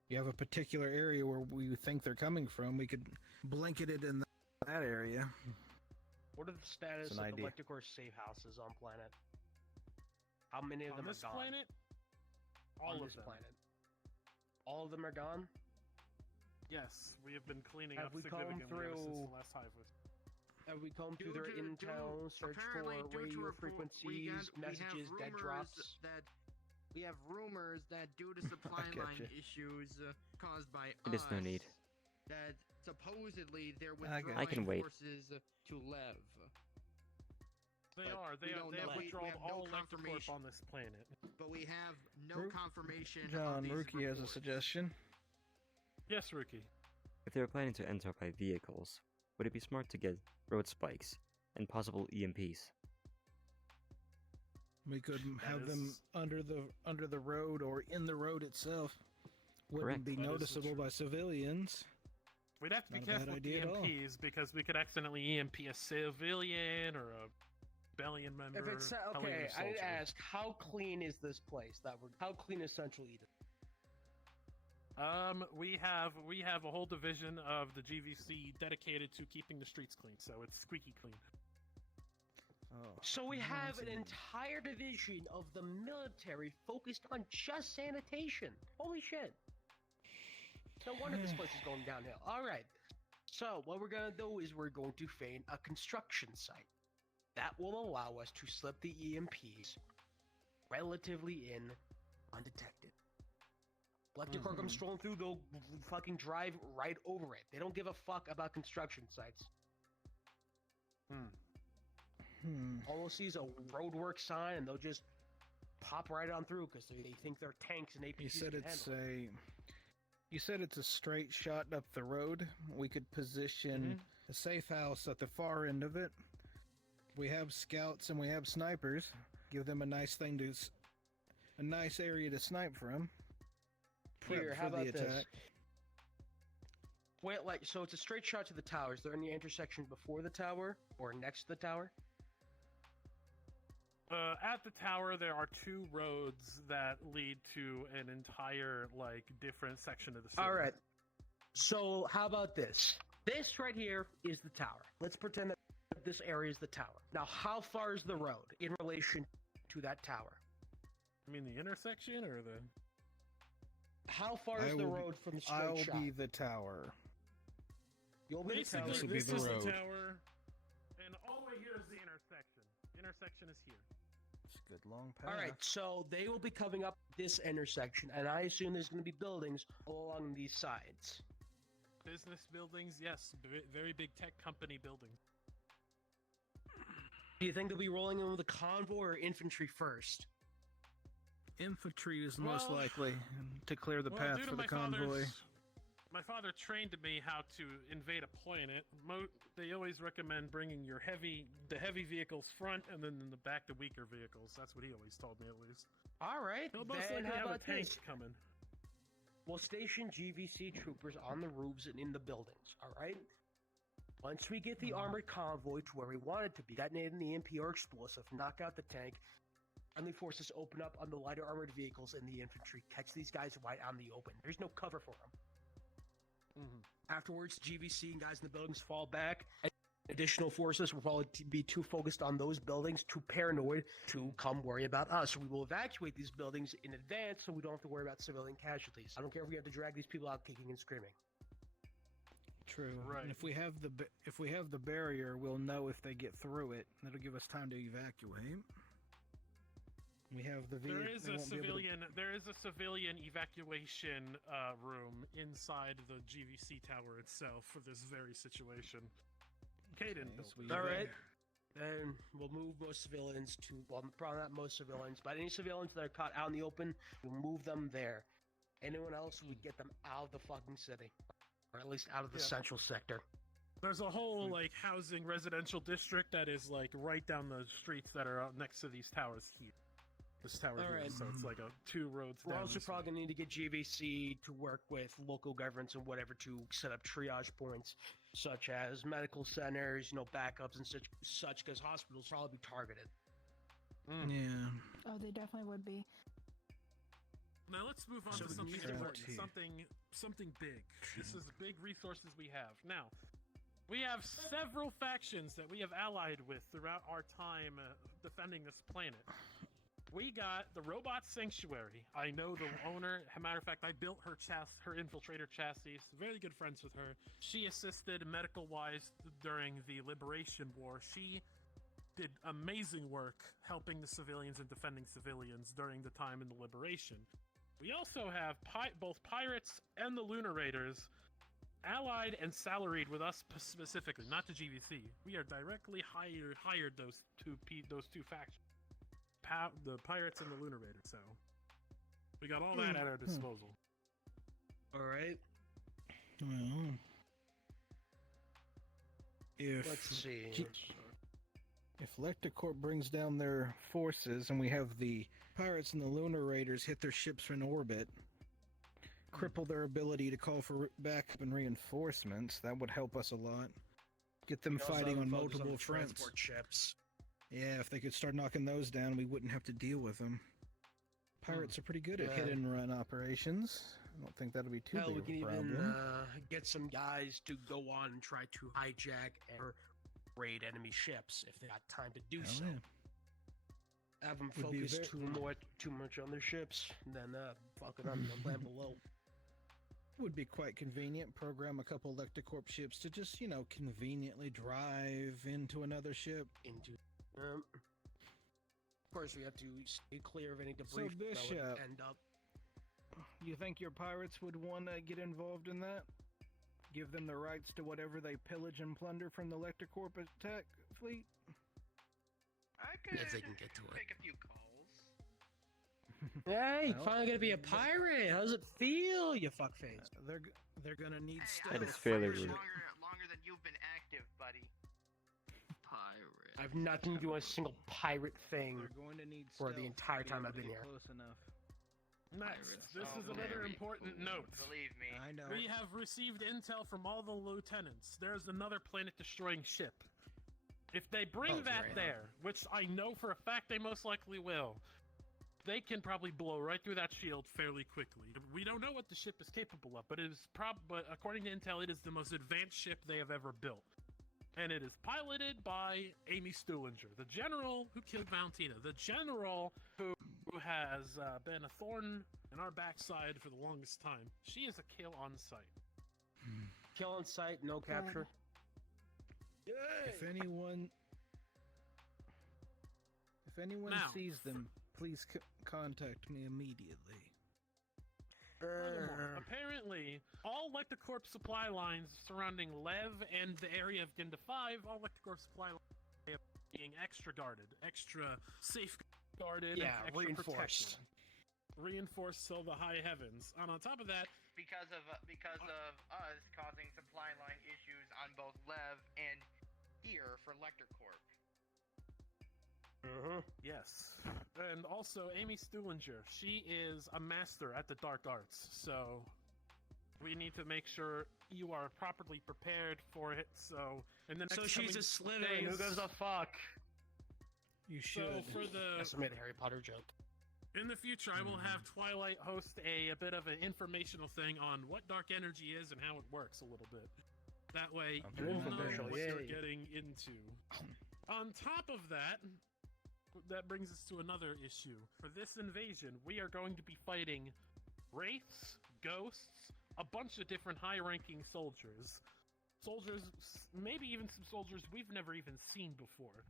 you have a particular area where we think they're coming from, we could blanket it in that area. What are the status It's of an the idea. Lecticore safe houses on planet? How many of On them this are gone? planet? All on of this them. planet. All of them are gone? Yes, we have been cleaning Have up we combed significantly ever since through- the last hive was. we comb through Due their to- intel, search for apparently due to radio report- frequencies, messages, dead drops. We have rumors that due to supply line gotcha. issues caused by It is no need. that supposedly they're I got withdrawing I can wait. forces to Lev. They But are. They we are. don't They have know. We withdrawn have no all electric confirmation. on this planet. But we have no Ru- confirmation of John, these Rookie has a reports. suggestion. Yes, Rookie. If they were planning to enter by vehicles, would it be smart to get road spikes and possible EMPs? We could have them is- under the road or in the road itself. Wouldn't Correct. be That is the noticeable by civilians. We'd have to be Not a bad careful with idea at all. EMPs because we could accidentally EMP a civilian or a rebellion member. If it's Hellion okay, I did soldier. ask, how clean is this place? How clean is Central Eden? We have a whole division of the GVC dedicated to keeping the streets clean, so it's squeaky clean. Oh, So we have an nonsense. entire division of the military focused on just sanitation. Holy shit. No wonder this place is going downhill. Alright. So what we're gonna do is we're going to feign a construction site. That will allow us to slip the EMPs relatively in undetected. Electric comes strolling through, they'll fucking drive right over it. They don't give a fuck about construction sites. All they'll see is a roadwork sign, and they'll just pop right on through because they think they're tanks and APCs. You said can it's handle it. You said it's a straight shot up the road. We could position a safe house at the far end of it. We have scouts and we have snipers. Give them a nice thing to, a nice area to snipe from. Prep Here, for how the about this? attack. Wait, like, so it's a straight shot to the tower. Is there any intersection before the tower or next to the tower? At the tower, there are two roads that lead to an entire, like, different section of the city. All right. So how about this? This right here is the tower. Let's pretend that this area is the tower. Now, how far is the road in relation to that tower? I mean, the intersection or the... How far is the road from the straight I'll shot? be the tower. You'll be the tower. Basically, This will be this the is road. the tower, and all the way here is the intersection. The intersection is here. It's a good long path. All right, so they will be coming up this intersection, and I assume there's going to be buildings all along these sides. Business buildings, yes. Very big tech company buildings. Do you think they'll be rolling in with a convoy or infantry first? Infantry is most Well- likely to clear the Well, path due to for the my convoy. My father trained me how to invade a planet. They always recommend bringing the heavy vehicles front, and then in the back the weaker vehicles. That's what he always told me, at least. All right, He'll most then likely how have a about tank this? coming. We'll station GVC troopers on the roofs and in the buildings, all right? Once we get the armored convoy to where we want it to be, detonate an EMP or explosive, knock out the tank, friendly forces open up on the lighter armored vehicles and the infantry, catch these guys right on the open. There's no cover for them. Afterwards, GVC and guys in the buildings fall back. Additional forces will probably be too focused on those buildings, too paranoid to come worry about us. We will evacuate these buildings in advance so we don't have to worry about civilian casualties. I don't care if we have to drag these people out kicking and screaming. True. Right. And if we have the barrier, we'll know if they get through it. That'll give us time to evacuate. We have the vehicle. There is a civilian evacuation room inside the GVC tower itself for this very situation. Caden built it. All right. Then we'll move most civilians to, well, probably not most civilians, but any civilians that are caught out in the open, we'll move them there. Anyone else, we get them out of the fucking city. Or at least out of the central sector. There's a whole like housing residential district that is like right down the streets that are out next to these towers here. This tower All here, right. so it's like two roads We're down. also this way. probably going to need to get GVC to work with local governments and whatever to set up triage points, such as medical centers, backups and such, because hospitals will probably be targeted. Yeah. Oh, they definitely would be. Now let's move on So to we something need to important, work something big. This is big resources we have. Now, we have several factions that we have allied with throughout our time defending this planet. we got the Robot Sanctuary. I know the owner. As a matter of fact, I built her her infiltrator chassis. Very good friends with her. She assisted medical-wise during the Liberation War. She did amazing work helping the civilians and defending civilians during the time in the Liberation. We also have both pirates and the Lunar Raiders allied and salaried with us specifically, not the GVC. We are directly hired those two factions. The pirates and the Lunar Raiders, so we got all that at our disposal. All right. Well, Let's see. If LectaCorp brings down their forces and we have the pirates and the Lunar Raiders hit their ships in orbit, cripple their ability to call for backup and reinforcements, that would help us a lot. Get them We also fighting have on to focus multiple the fronts. transport ships. Yeah, if they could start knocking those down, we wouldn't have to deal with them. Pirates are pretty good at Yeah. hit and run operations. I don't think that'll be too Hell, we big can of a even problem. get some guys to go on and try to hijack or raid enemy ships if they got time to do Hell so. yeah. Have them Would be focus very- too much on their ships, and then fucking on the land below. Would be quite convenient. Program a couple LectaCorp ships to just, conveniently drive into another ship. Of course, we have to stay clear of any debris So, that would Bishop, end up. you think your pirates would want to get involved in that? Give them the rights to whatever they pillage and plunder from the LectaCorp attack fleet? I could If they can get to it. make a few calls. Hey, Well, finally gonna be a pirate. How does it feel, you fuckface? They're gonna need Hey, stealth. That is fairly rude. Longer than you've been active, buddy. Pirate. I've not been doing a single pirate thing They're going to need for the stealth entire to be time able I've to been get here. Close enough. Next, this Oh, is another very important note. Believe me. I know. We have received intel from all the lieutenants. There's another planet-destroying ship. If they bring Oh, that great. there, which I know for a fact they most likely will, they can probably blow right through that shield fairly quickly. We don't know what the ship is capable of, but but according to intel, it is the most advanced ship they have ever built. And it is piloted by Amy Stuhlinger, the general who killed Valentina, the general who has been a thorn in our backside for the longest time. She is a kill on sight. Kill on sight, no capture. If anyone Now- sees them, please contact me immediately. Furthermore, apparently, all LectaCorp supply lines surrounding Lev and the area of Ginda 5, all LectaCorp supply lines are being extra guarded, extra safeguarded, Yeah, extra reinforced. protected. Reinforced till the high heavens. And on top of that, Because of us causing supply line issues on both Lev and here for LectaCorp. yes. And also, Amy Stuhlinger, she is a master at the dark arts, so we need to make sure you are properly prepared for it, so in the next So she's coming a Slytherin. Who days- gives a fuck? You So should. for the That's made a Harry Potter joke. in the future, I will have Twilight host a bit of an informational thing on what dark energy is and how it works a little bit. That way, Sounds you will know informational, what you're yay. getting into. On top of that, that brings us to another issue. For this invasion, we are going to be fighting wraiths, ghosts, a bunch of different high-ranking soldiers. Maybe even some soldiers we've never even seen before.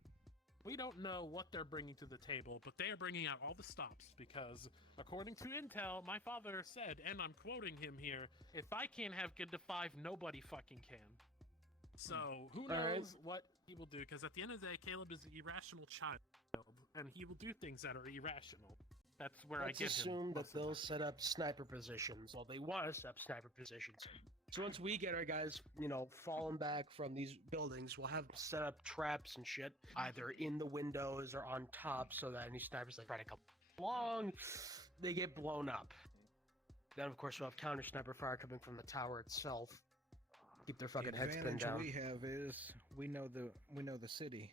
We don't know what they're bringing to the table, but they are bringing out all the stops because, according to intel, my father said, and I'm quoting him here, if I can't have Ginda 5, nobody fucking can. So, who All right. knows what he will do, because at the end of the day, Caleb is an irrational child, and he will do things that are irrational. That's where Let's I get assume him. that they'll set up sniper positions. Well, they want to set up sniper positions. So once we get our guys, falling back from these buildings, we'll have them set up traps and shit, either in the windows or on top, so that any snipers that try to come along, they get blown up. Then, of course, we'll have counter sniper fire coming from the tower itself. Keep their fucking the heads pinned advantage down. we have is we know the city,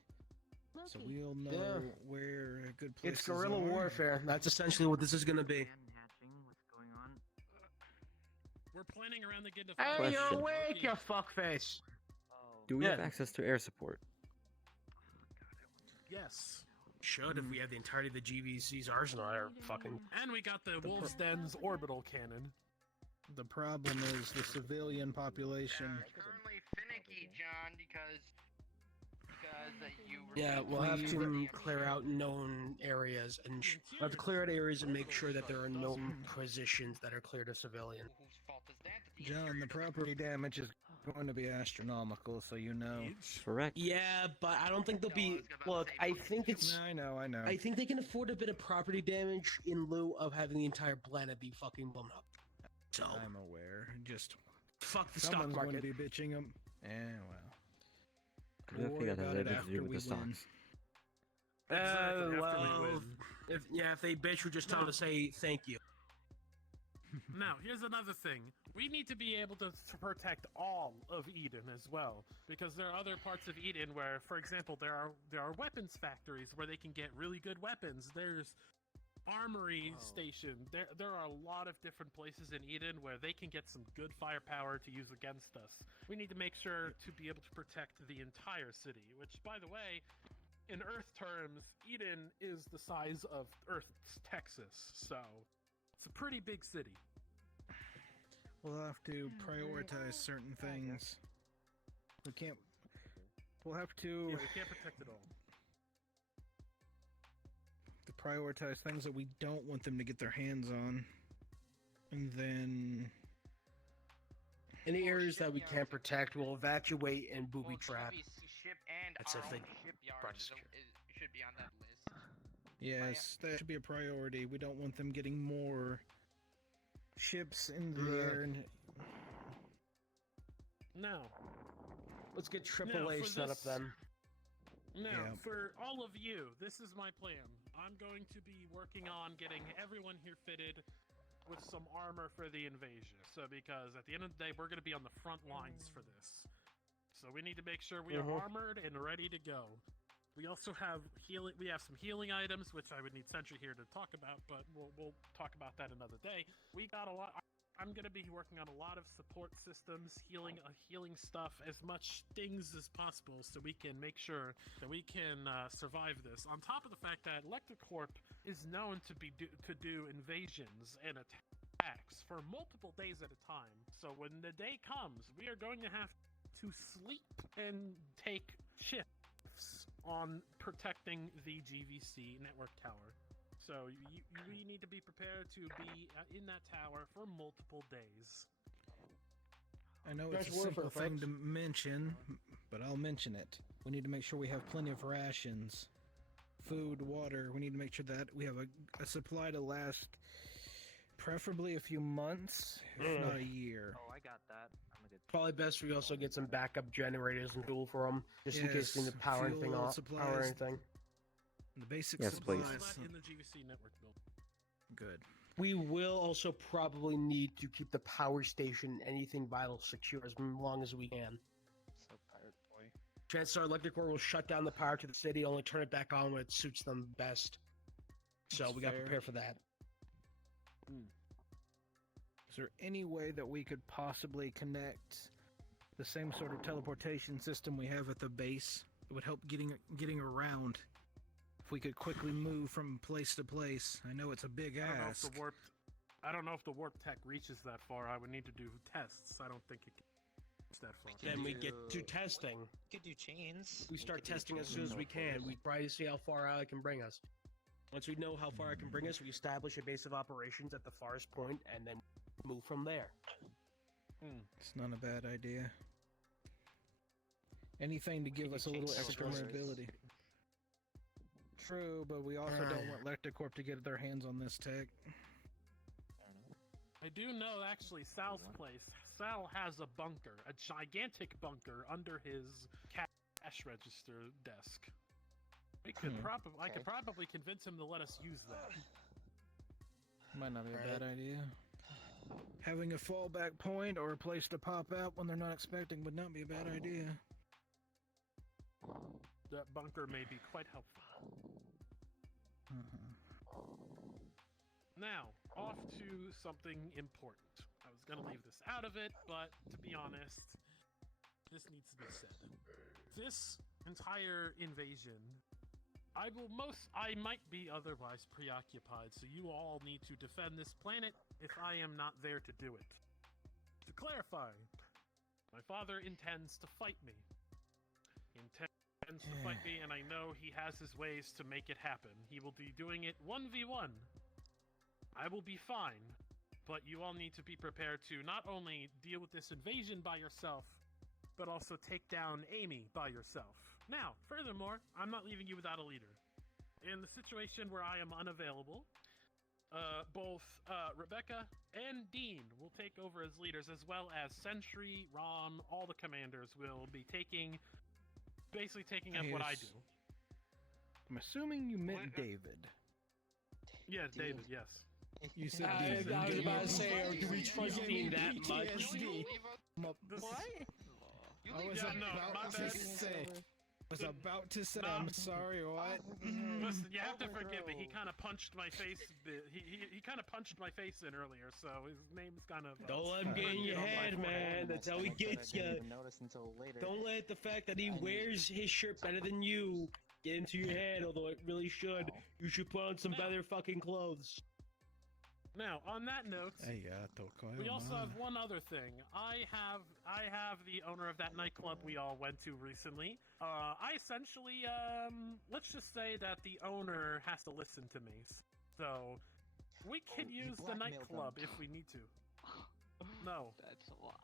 so we'll know Yeah. where good places It's guerrilla are. warfare. That's essentially what this is going to be. What's going on? We're planning around the Ginda 5. Hey, you're Question. awake, you fuckface! Do we have Yeah. access to air support? Yes. should if we have the entirety of the GVC's arsenal at our fucking. And we got the Wolf's Den's orbital cannon. The problem is the civilian population. Currently finicky, John, because you. Yeah, we'll have to clear out known areas, and we'll have to clear out areas and make sure that there are known positions that are clear to civilian. John, the property damage is going to be astronomical, so you know. Correct. Yeah, but I don't think they'll be. Look, I think it's. I know. I think they can afford a bit of property damage in lieu of having the entire planet be fucking blown up. So I'm aware. Just fuck the someone's stock market. going to be bitching them. Well. I don't think that has anything to do with the stocks. Well, if they bitch, we just tell them to say thank you. Now, here's another thing. We need to be able to protect all of Eden as well, because there are other parts of Eden where, for example, there are weapons factories where they can get really good weapons. There's armory station. There are a lot of different places in Eden where they can get some good firepower to use against us. We need to make sure to be able to protect the entire city, which, by the way, in Earth terms, Eden is the size of Earth's Texas, so it's a pretty big city. We'll have to prioritize certain things. We can't. We'll have to. Yeah, we can't protect it all. To prioritize things that we don't want them to get their hands on, and then any areas that we can't protect, we'll evacuate and booby trap. Ship and That's our if own they shipyard brought should be on that list. yes, that should be a priority. We don't want them getting more ships in the air. And Now, let's get AAA set up then. Now, for all of you, this is my plan. I'm going to be working on getting everyone here fitted with some armor for the invasion. So, because at the end of the day, we're going to be on the front lines for this. So we need to make sure we are armored and ready to go. We also have healing. We have some healing items, which I would need Sentry here to talk about, but we'll talk about that another day. We got a lot. I'm going to be working on a lot of support systems, healing stuff, as much things as possible, so we can make sure that we can survive this. On top of the fact that Electrocorp is known to do invasions and attacks for multiple days at a time. So when the day comes, we are going to have to sleep and take shifts on protecting the GVC network tower. So we need to be prepared to be in that tower for multiple days. I know it's a simple thing to mention, but I'll mention it. We need to make sure we have plenty of rations, food, water. We need to make sure that we have a supply to last preferably a few months, if not a year. Oh, I got that. Probably best we also get some backup generators and fuel for them, just in case we need to power anything fuel, off, supplies. power anything. The basic Yes, supplies. please. In the GVC network build. Good. We will also probably need to keep the power station, anything vital, secure as long as we can. So tired, boy. Chances are Electrocorp will shut down the power to the city, only turn it back on when it suits them best. So we got to prepare for that. Is there any way that we could possibly connect the same sort of teleportation system we have at the base? It would help getting around. If we could quickly move from place to place. I know it's a big ask. I don't know if the warp tech reaches that far. I would need to do tests. I don't think it can reach that far. Then we get to testing. We could do chains. We start testing as soon as we can. We try to see how far out it can bring us. Once we know how far it can bring us, we establish a base of operations at the farthest point and then move from there. It's not a bad idea. Anything to give us a little extra mobility. True, but we also don't want Electrocorp to get their hands on this tech. I do know, actually, Sal's place. Sal has a bunker, a gigantic bunker under his cash register desk. We could I could probably convince him to let us use that. Might not be a bad idea. Having a fallback point or a place to pop out when they're not expecting would not be a bad idea. That bunker may be quite helpful. Now, off to something important. I was going to leave this out of it, but to be honest, this needs to be said. This entire invasion I might be otherwise preoccupied, so you all need to defend this planet if I am not there to do it. To clarify, my father intends to fight me. He intends to fight me, and I know he has his ways to make it happen. He will be doing it 1v1. I will be fine, but you all need to be prepared to not only deal with this invasion by yourself, but also take down Amy by yourself. Now, furthermore, I'm not leaving you without a leader. In the situation where I am unavailable, both Rebecca and Dean will take over as leaders, as well as Sentry, Rom, all the commanders will be basically taking up what I do. I'm assuming you meant David. Yeah, David, yes. You said I was about to say, do we trust Dean that much? I was about to say, I'm sorry, what? Listen, you have to forgive me. He kind of punched my face. He kind of punched my face in earlier, so his name's kind of. Don't let him get in your head, man. That's how he gets you. Don't let the fact that he wears his shirt better than you get into your head, although it really should. You should put on some better fucking clothes. Now, on that note, we also have one other thing. I have the owner of that nightclub we all went to recently. I essentially, let's just say that the owner has to listen to me. So, we could use the nightclub if we need to. No. That's wild.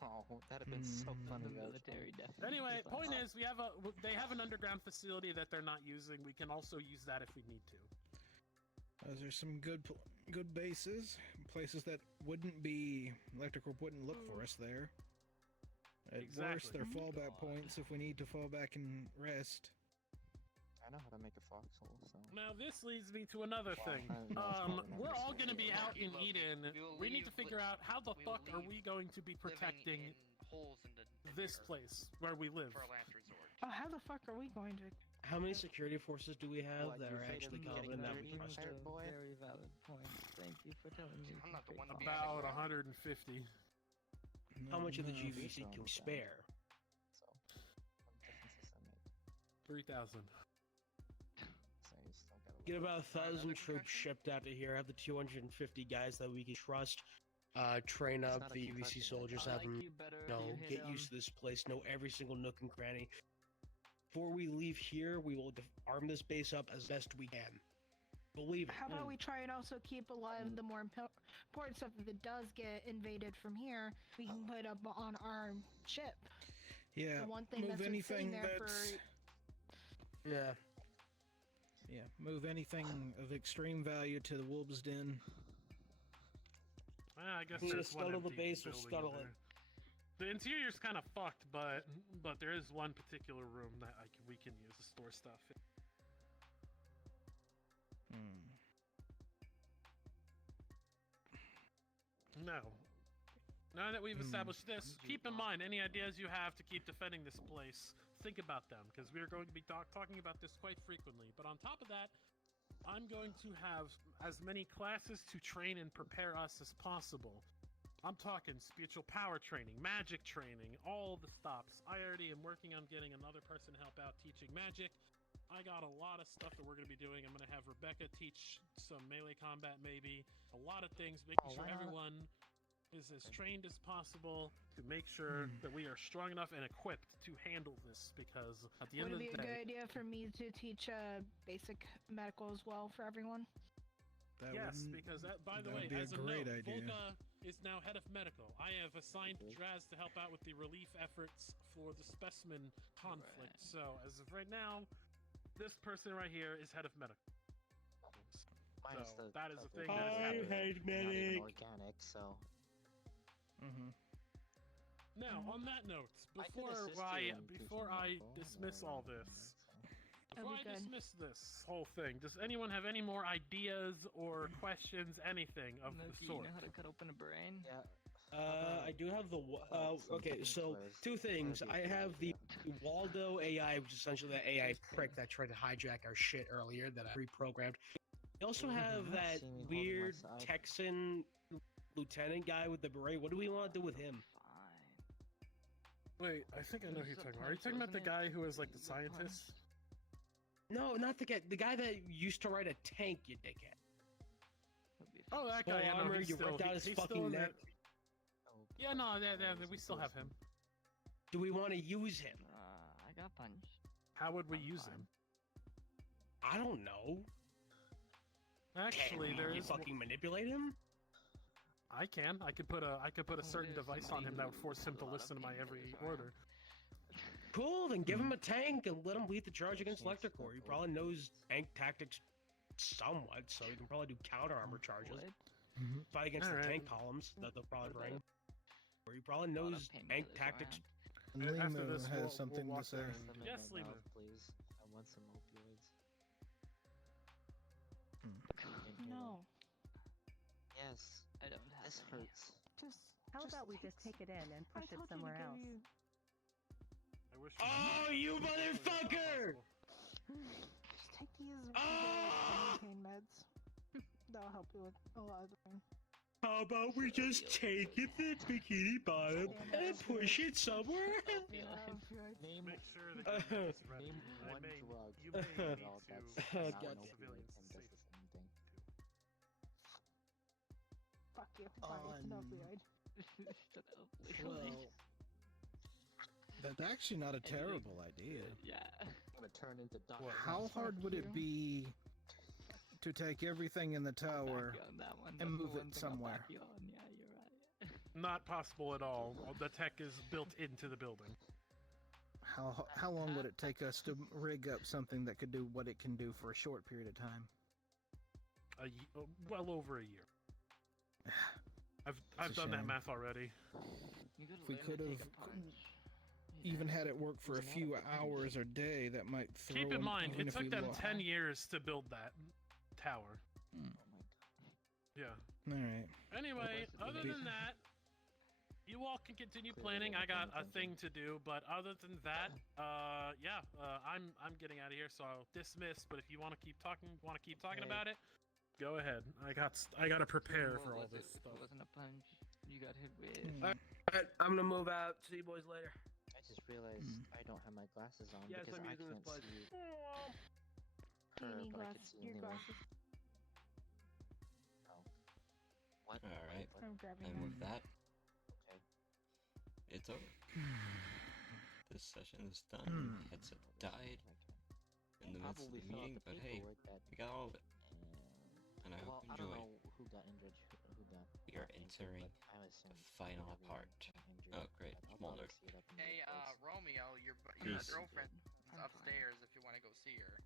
Oh, that'd have been so fun. The military definitely. Anyway, point is, they have an underground facility that they're not using. We can also use that if we need to. Those are some good bases, places that wouldn't be Electrocorp wouldn't look for us there. At worst, they're fallback points if we need to fall back and rest. I know how to make a foxhole, so. Now this leads me to another thing. We're all gonna be out in Eden. We need to figure out how the fuck are we going to be protecting this place where we live. Oh, how the fuck are we going to? How many security forces do we have that are actually competent that we trust? Very valid point. Thank you for telling me. I'm not the one to be About 150. How much of the GVC can we spare? 3,000. Get about 1,000 troops shipped out to here. Have the 250 guys that we can trust. Train up the UVC soldiers. Have them, get used to this place. Know every single nook and cranny. Before we leave here, we will arm this base up as best we can. Believe it. How about we try and also keep alive the more important stuff if it does get invaded from here, we can put up on our ship. Yeah, the one thing move that's been anything sitting there that's... for... Yeah, move anything of extreme value to the Wolves' Den. I guess Need to there's one scuttle the empty base or building scuttle in it. there. The interior's kind of fucked, but there is one particular room that we can use to store stuff. No. Now that we've established this, keep in mind any ideas you have to keep defending this place. Think about them, because we are going to be talking about this quite frequently. But on top of that, I'm going to have as many classes to train and prepare us as possible. I'm talking spiritual power training, magic training, all the stops. I already am working on getting another person to help out teaching magic. I got a lot of stuff that we're going to be doing. I'm going to have Rebecca teach some melee combat, maybe. A lot of things, making sure everyone is as trained as possible to make sure that we are strong enough and equipped to handle this, because at the end of Would the it be a day... good idea for me to teach basic medical as well for everyone? Yes, because by the way, as a note, Volga is now head of medical. I have assigned Draz to help out with the relief efforts for the specimen conflict. So, as of right now, this person right here is head of medical. So, that is a thing that is happening. Organic, so. Now, on that note, before I dismiss all this, before I dismiss this whole thing, does anyone have any more ideas or questions, anything of the sort? You know how to cut open a brain? Yeah. I do have the okay. So 2 things. I have the Waldo AI, which is essentially the AI prick that tried to hijack our shit earlier that I reprogrammed. I also have that weird Texan lieutenant guy with the beret. What do we want to do with him? Wait, I think I know who you're talking about. Are you talking about the guy who is like the scientist? No, not the guy that used to ride a tank, you dickhead. Oh, that Full guy. Yeah, no, armor, he's you still, ripped out his he's still fucking in neck. Yeah, no, we still have him. Do we want to use him? I got punched. How would we use him? I don't know. Actually, there you is. fucking manipulate him. I can. I could put a certain device on him that would force him to listen to my every order. Cool, then give him a tank and let him lead the charge against Electrocore. He probably knows tank tactics somewhat, so he can probably do counter armor charges. Fight against the tank columns that they'll probably bring. Or he probably knows tank tactics. After Limu this, has we'll something walk to say. there and- Yes, Limu. Please. I want some opioids. No. Yes. I don't have This any. hurts. How about we just take it in and push it somewhere else? I wish. Oh, you motherfucker! Just take these Ah! pain meds. That'll help you with a lot of the pain. How about we just take it to Bikini Bottom and push it somewhere else? Make sure the gun is ready. Name I one may, drug. you may need Well, to that's allow not an civilians opioid and to does the same thing. Fuck you. Fine, it's an opioid. Shut up. Well, that's actually not a terrible idea. Yeah. I'm gonna turn into Dr. How hard would it be to take everything in the tower on that one. and That's the move one it thing I'll somewhere? back you on. Yeah, you're right. Not possible at all. The tech is built into the building. How long would it take us to rig up something that could do what it can do for a short period of time? Well over a year. I've It's a done that shame. math already. If we could have even had it work for a few hours or day, that might throw. Keep in them, mind, even it if took we them lost. 10 years to build that tower. Yeah. All right. Anyway, other than that, you all can continue planning. I got a thing to do, but other than that, I'm getting out of here, so I'll dismiss. But if you want to keep talking, about it, go ahead. I got to prepare for all this stuff. It wasn't a punch. You got hit with. Alright, I'm gonna move out. See you boys later. I just realized I don't have my glasses on Yes, because I'm I using this can't place. see Do you her, need but I can see your anyone. glasses? What? Alright. I'm grabbing And them. with that, Okay. it's over. This session is done. Hmm. Headset died in the midst of Probably the fill out meeting, the but hey, paperwork that- we got all of it. And I well, hope you I don't enjoy. know who got injured, who got. We are not injured, entering but I assume the final everyone part. got injured, Oh, great. but I'll Mulder. probably see it up in Hey, the reports. Romeo, your Yes. girlfriend's upstairs if you want to go see her.